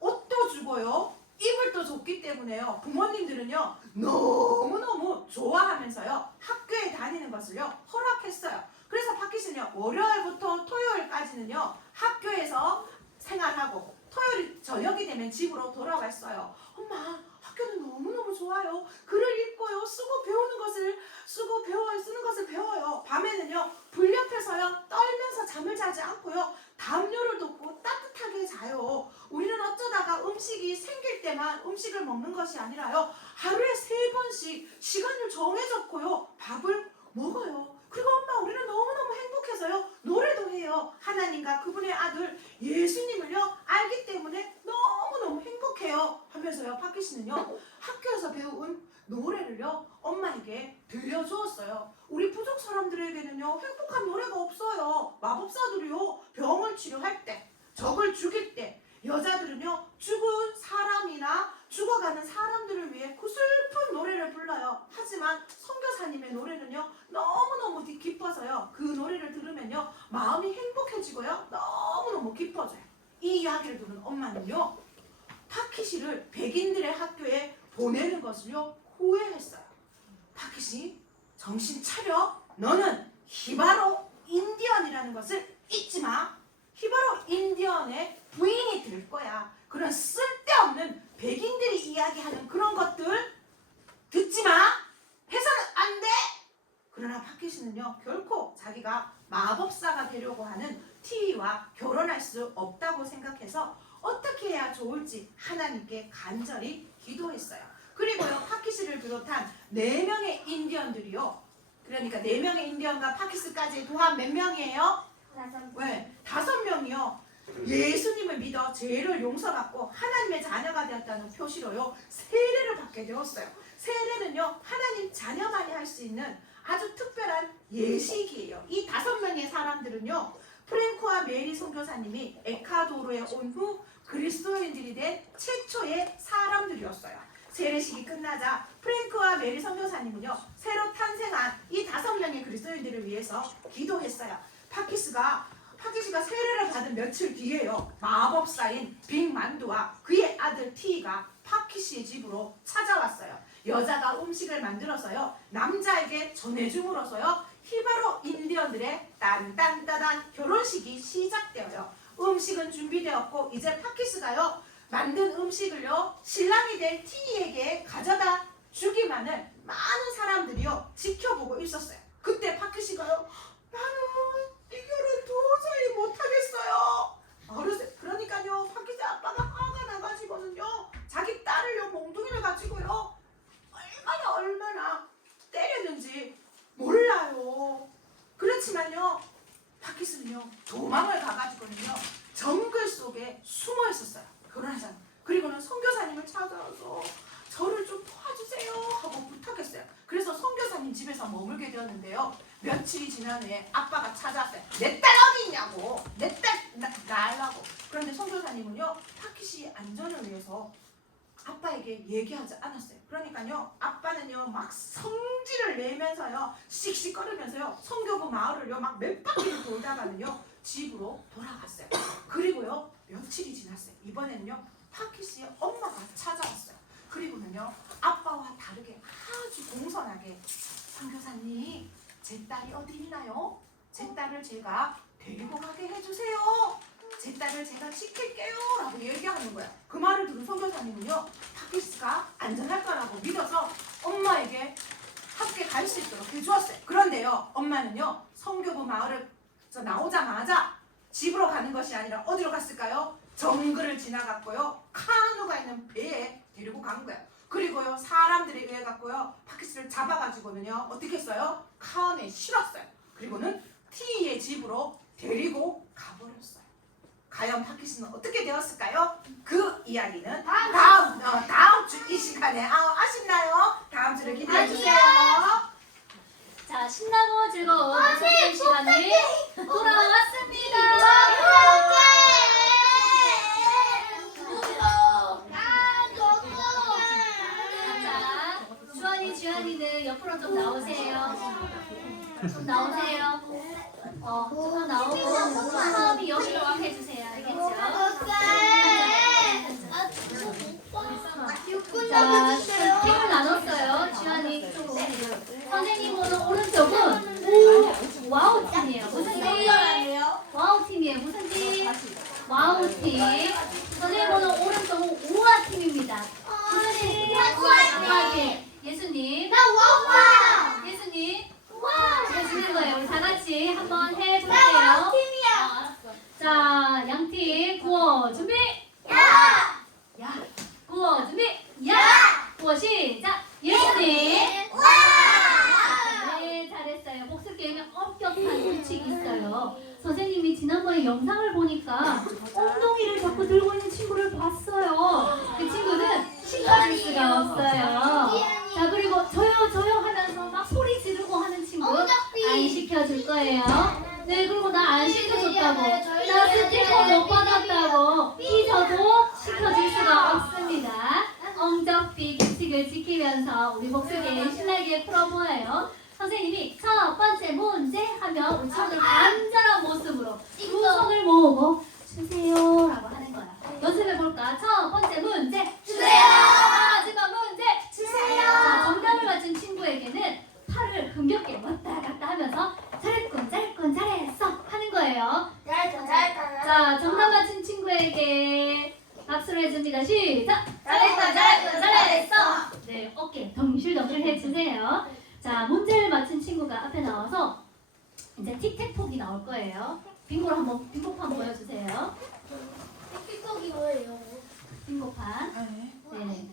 옷도 주고요, 이불도 줬기 때문에요, 부모님들은요, 너무너무 좋아하면서요, 학교에 다니는 것을요, 허락했어요. 그래서 파키 씨는요, 월요일부터 토요일까지는요, 학교에서 생활하고 토요일 저녁이 되면 집으로 돌아왔어요. 엄마, 학교는 너무너무 좋아요. 글을 읽고요, 쓰는 것을 배워요. 밤에는요, 불 옆에서요, 떨면서 잠을 자지 않고요, 담요를 덮고 따뜻하게 자요. 우리는 어쩌다가 음식이 생길 때만 음식을 먹는 것이 아니라요, 하루에 3번씩 시간을 정해졌고요, 밥을 먹어요. 그리고 엄마, 우리는 너무너무 행복해서요, 노래도 해요. 하나님과 그분의 아들 예수님을요, 알기 때문에 너무너무 행복해요 하면서요, 파키 씨는요, 학교에서 배운 노래를요, 엄마에게 들려주었어요. 우리 부족 사람들에게는요, 행복한 노래가 없어요. 마법사들이요, 병을 치료할 때, 적을 죽일 때, 여자들은요, 죽은 사람이나 죽어가는 사람들을 위해 그 슬픈 노래를 불러요. 하지만 선교사님의 노래는요, 너무너무 기뻐서요, 그 노래를 들으면요, 마음이 행복해지고요, 너무너무 기뻐져요. 이 이야기를 들은 엄마는요, 파키 씨를 백인들의 학교에 보내는 것을요, 후회했어요. 파키 씨, 정신 차려. 너는 히바로 인디언이라는 것을 잊지 마. 히바로 인디언의 부인이 될 거야. 그런 쓸데없는 백인들이 이야기하는 그런 것들 듣지 마. 해서는 안 돼. 그러나 파키 씨는요, 결코 자기가 마법사가 되려고 하는 티와 결혼할 수 없다고 생각해서 어떻게 해야 좋을지 하나님께 간절히 기도했어요. 그리고요, 파키 씨를 비롯한 4명의 인디언들이요, 그러니까 4명의 인디언과 파키스까지 도합 몇 명이에요? 5명이요. 예수님을 믿어 죄를 용서받고 하나님의 자녀가 되었다는 표시로요, 세례를 받게 되었어요. 세례는요, 하나님 자녀만이 할 수 있는 아주 특별한 예식이에요. 이 5명의 사람들은요, 프랭코와 메리 선교사님이 에콰도르에 온 후 그리스도인들이 된 최초의 사람들이었어요. 세례식이 끝나자 프랭크와 메리 선교사님은요, 새로 탄생한 이 5명의 그리스도인들을 위해서 기도했어요. 파키 씨가 세례를 받은 며칠 뒤에요, 마법사인 빅만두와 그의 아들 티가 파키 씨의 집으로 찾아왔어요. 여자가 음식을 만들어서요, 남자에게 전해줌으로써요, 히바로 인디언들의 딴딴따단 결혼식이 시작되어요. 음식은 준비되었고 이제 파키 씨가요, 만든 음식을요 신랑이 될 T에게 가져다 주기만을 많은 사람들이요 지켜보고 있었어요. 그때 파키시가요 나는 이 결혼 도저히 못하겠어요. 그러니까요 파키시 아빠가 화가 나가지고는요 자기 딸을요 몽둥이를 가지고요 얼마나 때렸는지 몰라요. 그렇지만요 파키스는요 도망을 가가지고는요 정글 속에 숨어 있었어요. 결혼하자. 그리고는 선교사님을 찾아와서 저를 좀 도와주세요 하고 부탁했어요. 그래서 선교사님 집에서 머물게 되었는데요. 며칠이 지난 후에 아빠가 찾아왔어요. 내 딸 어디 있냐고. 내 딸 날라고. 그런데 선교사님은요 파키시 안전을 위해서 아빠에게 얘기하지 않았어요. 그러니까요 아빠는요 막 성질을 내면서요 씩씩거리면서요 선교부 마을을요 막 몇 바퀴를 돌다가는요 집으로 돌아갔어요. 그리고요 며칠이 지났어요. 이번에는요 파키시의 엄마가 찾아왔어요. 그리고는요 아빠와 다르게 아주 공손하게 선교사님 제 딸이 어디 있나요? 제 딸을 제가 데리고 가게 해주세요. 제 딸을 제가 지킬게요 라고 얘기하는 거야. 그 말을 들은 선교사님은요 파키스가 안전할 거라고 믿어서 엄마에게 함께 갈 수 있도록 해주었어요. 그런데요 엄마는요 선교부 마을을 나오자마자 집으로 가는 것이 아니라 어디로 갔을까요? 정글을 지나갔고요 카누가 있는 배에 데리고 간 거예요. 그리고요 사람들에 의해 갖고요 파키스를 잡아가지고는요 어떻게 했어요? 카누에 실었어요. 그리고는 T의 집으로 데리고 가버렸어요. 과연 파키스는 어떻게 되었을까요? 그 이야기는 다음 주 이 시간에 아쉽나요? 다음 주를 기대해 주세요. 자, 신나고 즐거운 소개 시간이 돌아왔습니다. 자, 주한이는 옆으로 좀 나오세요. 좀 나오세요. 좀 나오고 마음이 여기로 해주세요. 알겠죠? 자, 팀을 나눴어요. 주한이 쪽으로. 선생님 오늘 오른쪽은 와우 팀이에요. 무슨 팀? 와우 팀이에요. 무슨 팀? 와우 팀. 선생님 오늘 오른쪽은 우아 팀입니다. 무슨 팀? 우아 팀. 예수님. 예수님. 해주는 거예요. 우리 다 같이 한번 해볼게요. 자, 양팀 구호 준비. 야. 구호 준비. 야. 구호 시작. 예수님. 네, 잘했어요. 복습 게임에 엄격한 규칙이 있어요. 선생님이 지난번에 영상을 보니까 엉덩이를 자꾸 들고 있는 친구를 봤어요. 그 친구는 시켜줄 수가 없어요. 자, 그리고 저요 하면서 막 소리 지르고 하는 친구 안 시켜줄 거예요. 네, 그리고 나 안 시켜줬다고, 나 스티커 못 받았다고 삐져도 시켜줄 수가 없습니다. 엉적비 규칙을 지키면서 우리 복습에 신나게 풀어보아요. 선생님이 첫 번째 문제 하면 우리 친구들 간절한 모습으로 두 손을 모으고 주세요 라고 하는 거야. 연습해볼까? 첫 번째 문제 주세요. 마지막 문제 주세요. 자, 정답을 맞춘 친구에게는 팔을 흥겹게 왔다 갔다 하면서 잘했군 잘했어 하는 거예요. 자, 정답 맞춘 친구에게 박수를 해줍니다. 시작. 잘했어. 네, 어깨 덩실덩실 해주세요. 자, 문제를 맞춘 친구가 앞에 나와서 이제 틱택톡이 나올 거예요. 빙고판 보여주세요. 빙고판. 네.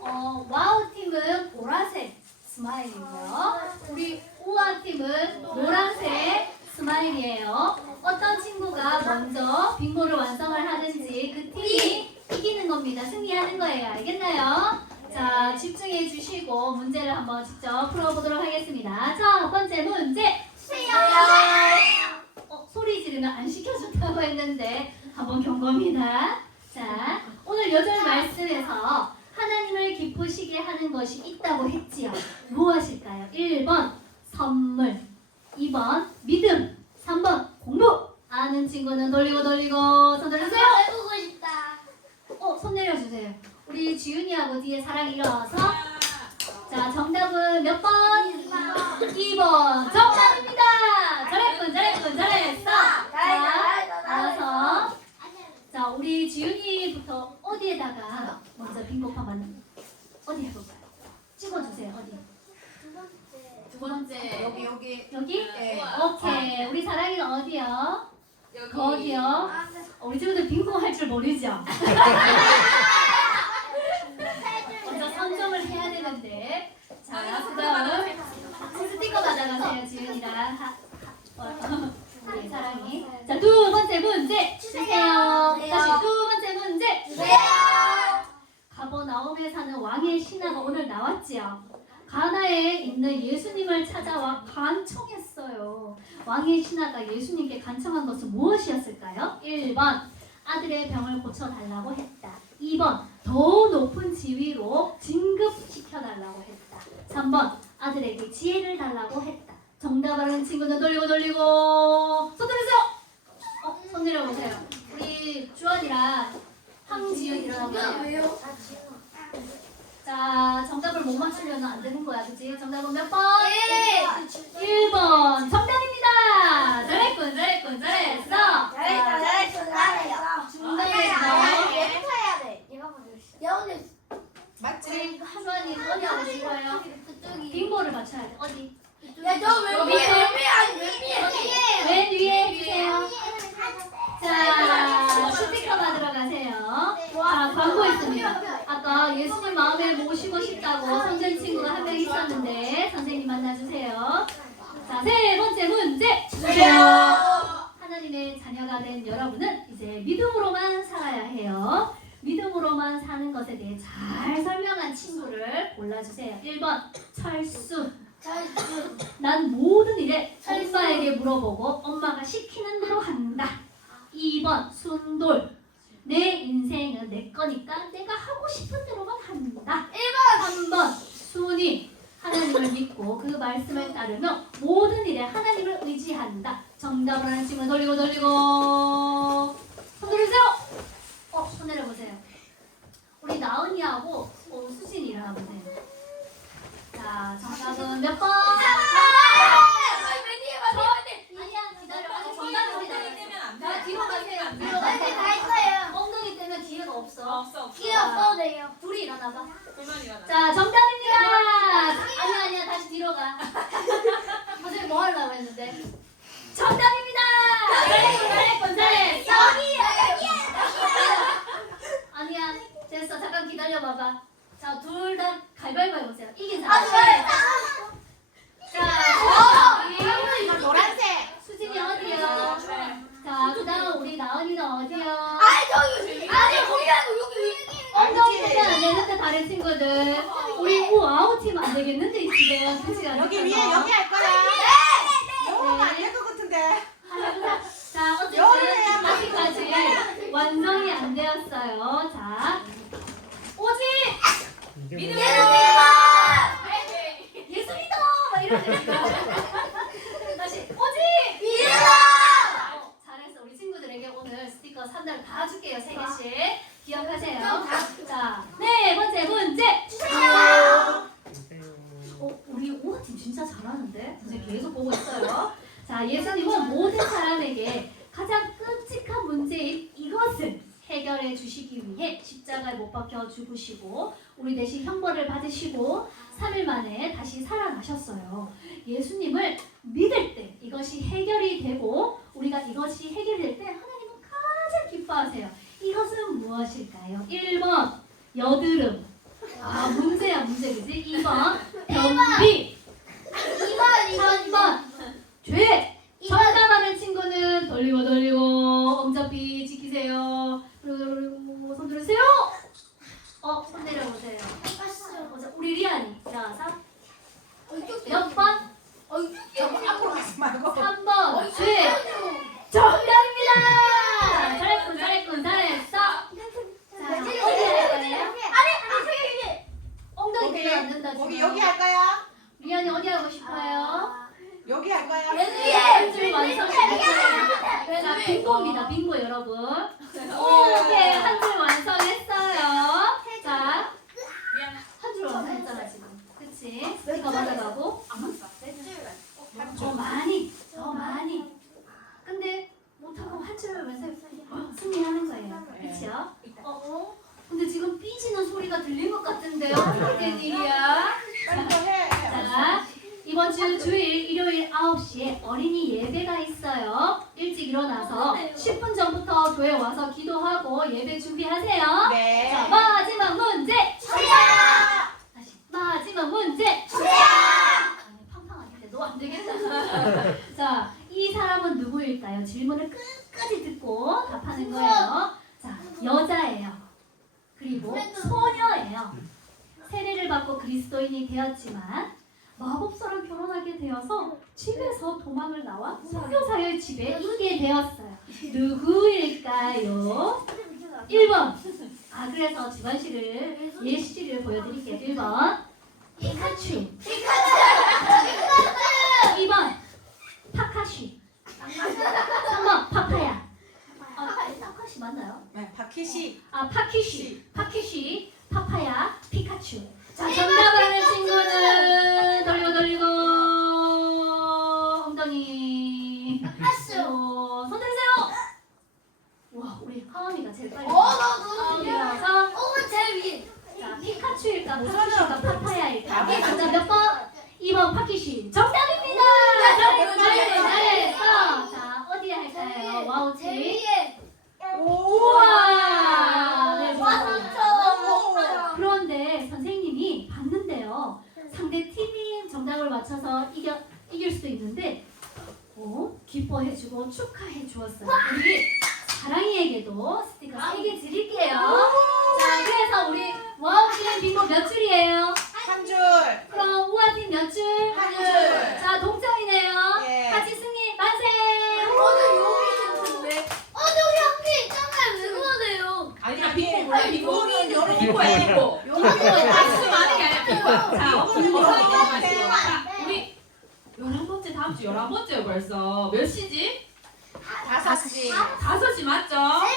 와우 팀은 보라색 스마일이고요. 우리 우아 팀은 노란색 스마일이에요. 어떤 친구가 먼저 빙고를 완성을 하는지 그 팀이 이기는 겁니다. 승리하는 거예요. 알겠나요? 자, 집중해 주시고 문제를 한번 직접 풀어보도록 하겠습니다. 첫 번째 문제. 소리 지르면 안 시켜준다고 했는데 한번 경고입니다. 자, 오늘 요절 말씀에서 하나님을 기쁘시게 하는 것이 있다고 했지요. 무엇일까요? 1번 선물, 2번 믿음, 3번 공부. 아는 친구는 돌리고 손 들어주세요. 손 내려주세요. 우리 지윤이하고 뒤에 사랑이 일어서. 자, 정답은 몇 번? 2번 정답입니다. 잘했어. 자, 우리 지윤이부터 어디에다가 먼저 빙고판 어디 해볼까요? 찍어주세요. 어디? 두 번째. 두 번째. 여기. 여기? 네. 오케이. 우리 사랑이는 어디요? 여기. 거기요. 아, 네. 우리 친구들 빙고 할 줄 모르죠? 먼저 선점을 해야 되는데. 자, 그다음 스티커 받아가세요, 지윤이랑. 우리 사랑이. 자, 두 번째 문제 주세요. 다시 두 번째 문제 주세요. 가버나움에 사는 왕의 신하가 오늘 나왔지요. 가나에 있는 예수님을 찾아와 간청했어요. 왕의 신하가 예수님께 간청한 것은 무엇이었을까요? 1번 아들의 병을 고쳐달라고 했다. 2번 더 높은 지위로 진급시켜달라고 했다. 3번 아들에게 지혜를 달라고 했다. 정답하는 친구는 돌리고 손 들으세요. 손 내려보세요. 우리 주원이랑 황지윤 일어나보세요. 왜요? 아, 지금. 자, 정답을 못 맞추려면 안 되는 거야, 그치? 정답은 몇 번? 1. 1번 정답입니다. 잘했군. 잘했어. 잘했어. 중간에서 얘부터 해야 돼. 얘가 먼저 시작. 야 오늘 맞지? 우리 주원이 어디 하고 싶어요? 그쪽이. 빙고를 맞춰야 돼. 어디? 야너왜 여기. 위에 아니 왜 위에? 맨 위에 해주세요. 자, 스티커 받으러 가세요. 자, 광고 있습니다. 아까 예수님 마음에 모시고 싶다고 손든 친구가 한 명 있었는데 선생님 만나주세요. 자, 세 번째 문제 주세요. 하나님의 자녀가 된 여러분은 이제 믿음으로만 살아야 해요. 믿음으로만 사는 것에 대해 잘 설명한 친구를 골라주세요. 1번 철수. 난 모든 일에 엄마에게 물어보고 엄마가 시키는 대로 한다. 2번 순돌. 내 인생은 내 거니까 내가 하고 싶은 대로만 한다. 3번 순이. 하나님을 믿고 그 말씀을 따르며 모든 일에 하나님을 의지한다. 정답을 하는 친구는 돌리고 손 들으세요. 손 내려보세요. 우리 나은이하고 수진이 일어나보세요. 자, 정답은 몇 번? 아니야, 기다려. 아직 정답입니다. 자, 뒤로 가세요. 뒤로 가세요. 엉덩이 때문에 기회가 없어. 둘이 일어나봐. 자, 정답입니다. 아니야, 다시 뒤로 가. 선생님 뭐 하려고 했는데? 정답입니다. 잘했어. 아니야, 됐어. 잠깐 기다려봐봐. 자, 둘 다 가위바위보 해보세요. 이긴 사람. 자, 이거 노란색. 수진이 어디요? 자, 그다음 우리 나은이는 어디요? 엉덩이 때문에 안 되는데 다른 친구들. 우리 아웃 팀 안 되겠는데 이 집에 그치? 여기 위에 여기 할 거야. 요거는 안될 것 같은데. 자, 열을 해야 어쨌든 아직까지 완성이 안 되었어요. 자, 오직 믿음. 예수 믿어! 막 이러지 지금. 다시 오직 잘했어. 우리 친구들에게 오늘 스티커 3달 다 줄게요. 3개씩. 기억하세요. 자, 네 번째 문제 주세요. 우리 오하팀 진짜 잘하는데? 선생님 계속 보고 있어요. 자, 예수님은 모든 사람에게 가장 끔찍한 문제인 이것을 해결해 주시기 위해 십자가에 못 박혀 죽으시고 우리 대신 형벌을 받으시고 3일 만에 다시 살아나셨어요. 예수님을 믿을 때 이것이 해결이 되고 우리가 이것이 해결될 때 하나님은 가장 기뻐하세요. 이것은 무엇일까요? 1번 여드름. 문제야 문제 그지? 2번 변비. 3번 죄. 정답하는 친구는 돌리고 엄잡비 지키세요. 그리고 손 들으세요. 손 내려보세요. 우리 리안이 일어나서 몇 번? 앞으로 가지 말고. 3번 죄. 정답입니다. 잘했어. 자, 어디 할 거예요? 엉덩이 때문에 안 된다 지금. 여기 할 거야. 리안이 어디 하고 싶어요? 여기 할 거야. 한 줄 완성했어요. 자, 빙고입니다. 빙고 여러분. 오케이, 한 줄 완성했어요. 자, 한 줄 완성했잖아 지금. 그치? 스티커 받아가고. 더 많이. 근데 못하고 한 줄을 완성. 승리하는 거예요. 그치? 있어요. 근데 지금 삐지는 소리가 들린 것 같은데요. 어떻게 된 일이야? 빨리 좀 해. 자, 이번 주 주일 일요일 9시에 어린이 예배가 있어요. 일찍 일어나서 10분 전부터 교회 와서 기도하고 예배 준비하세요. 자, 네. 마지막 문제. 다시 마지막 문제. 아니, 팡팡하게 너 안 되겠다. 자, 이 사람은 누구일까요? 질문을 끝까지 듣고 답하는 거예요. 자, 여자예요. 그리고 소녀예요. 세례를 받고 그리스도인이 되었지만 마법사랑 결혼하게 되어서 집에서 도망을 나와 선교사의 집에 있게 되었어요. 누구일까요? 1번. 아, 그래서 주관식을 예시를 보여드릴게요. 1번 피카츄. 2번 파카시. 3번 파파야. 파카시 맞나요? 네, 박희시. 아, 파키시, 파파야, 피카츄. 자, 정답을 아는 친구는 돌리고 엉덩이. 손 들으세요. 와, 우리 하은이가 제일 빨리. 하은이라서 자, 피카츄일까, 파키시일까, 파파야일까. 정답 몇 번? 2번 파키시. 정답입니다. 잘했어. 자, 어디에 할까요? 와우치. 우와. 네, 좋았어요. 그런데 선생님이 봤는데요. 상대 팀이 정답을 맞춰서 이길 수도 있는데, 기뻐해주고 축하해 주었어요. 우리 사랑이에게도 스티커 3개 드릴게요. 자, 그래서 우리 와우팀 빙고 몇 줄이에요? 한 줄. 그럼 우아팀 몇 줄? 한 줄. 자, 동점이네요. 예. 같이 승리 만세! 아니야 빙고 몰라 빙고. 빙고는 요런 빙고야 빙고. 박수 많은 게 아니야 빙고. 자, 우리 11번째 다음 주 11번째요 벌써. 몇 시지? 5시. 5시 맞죠?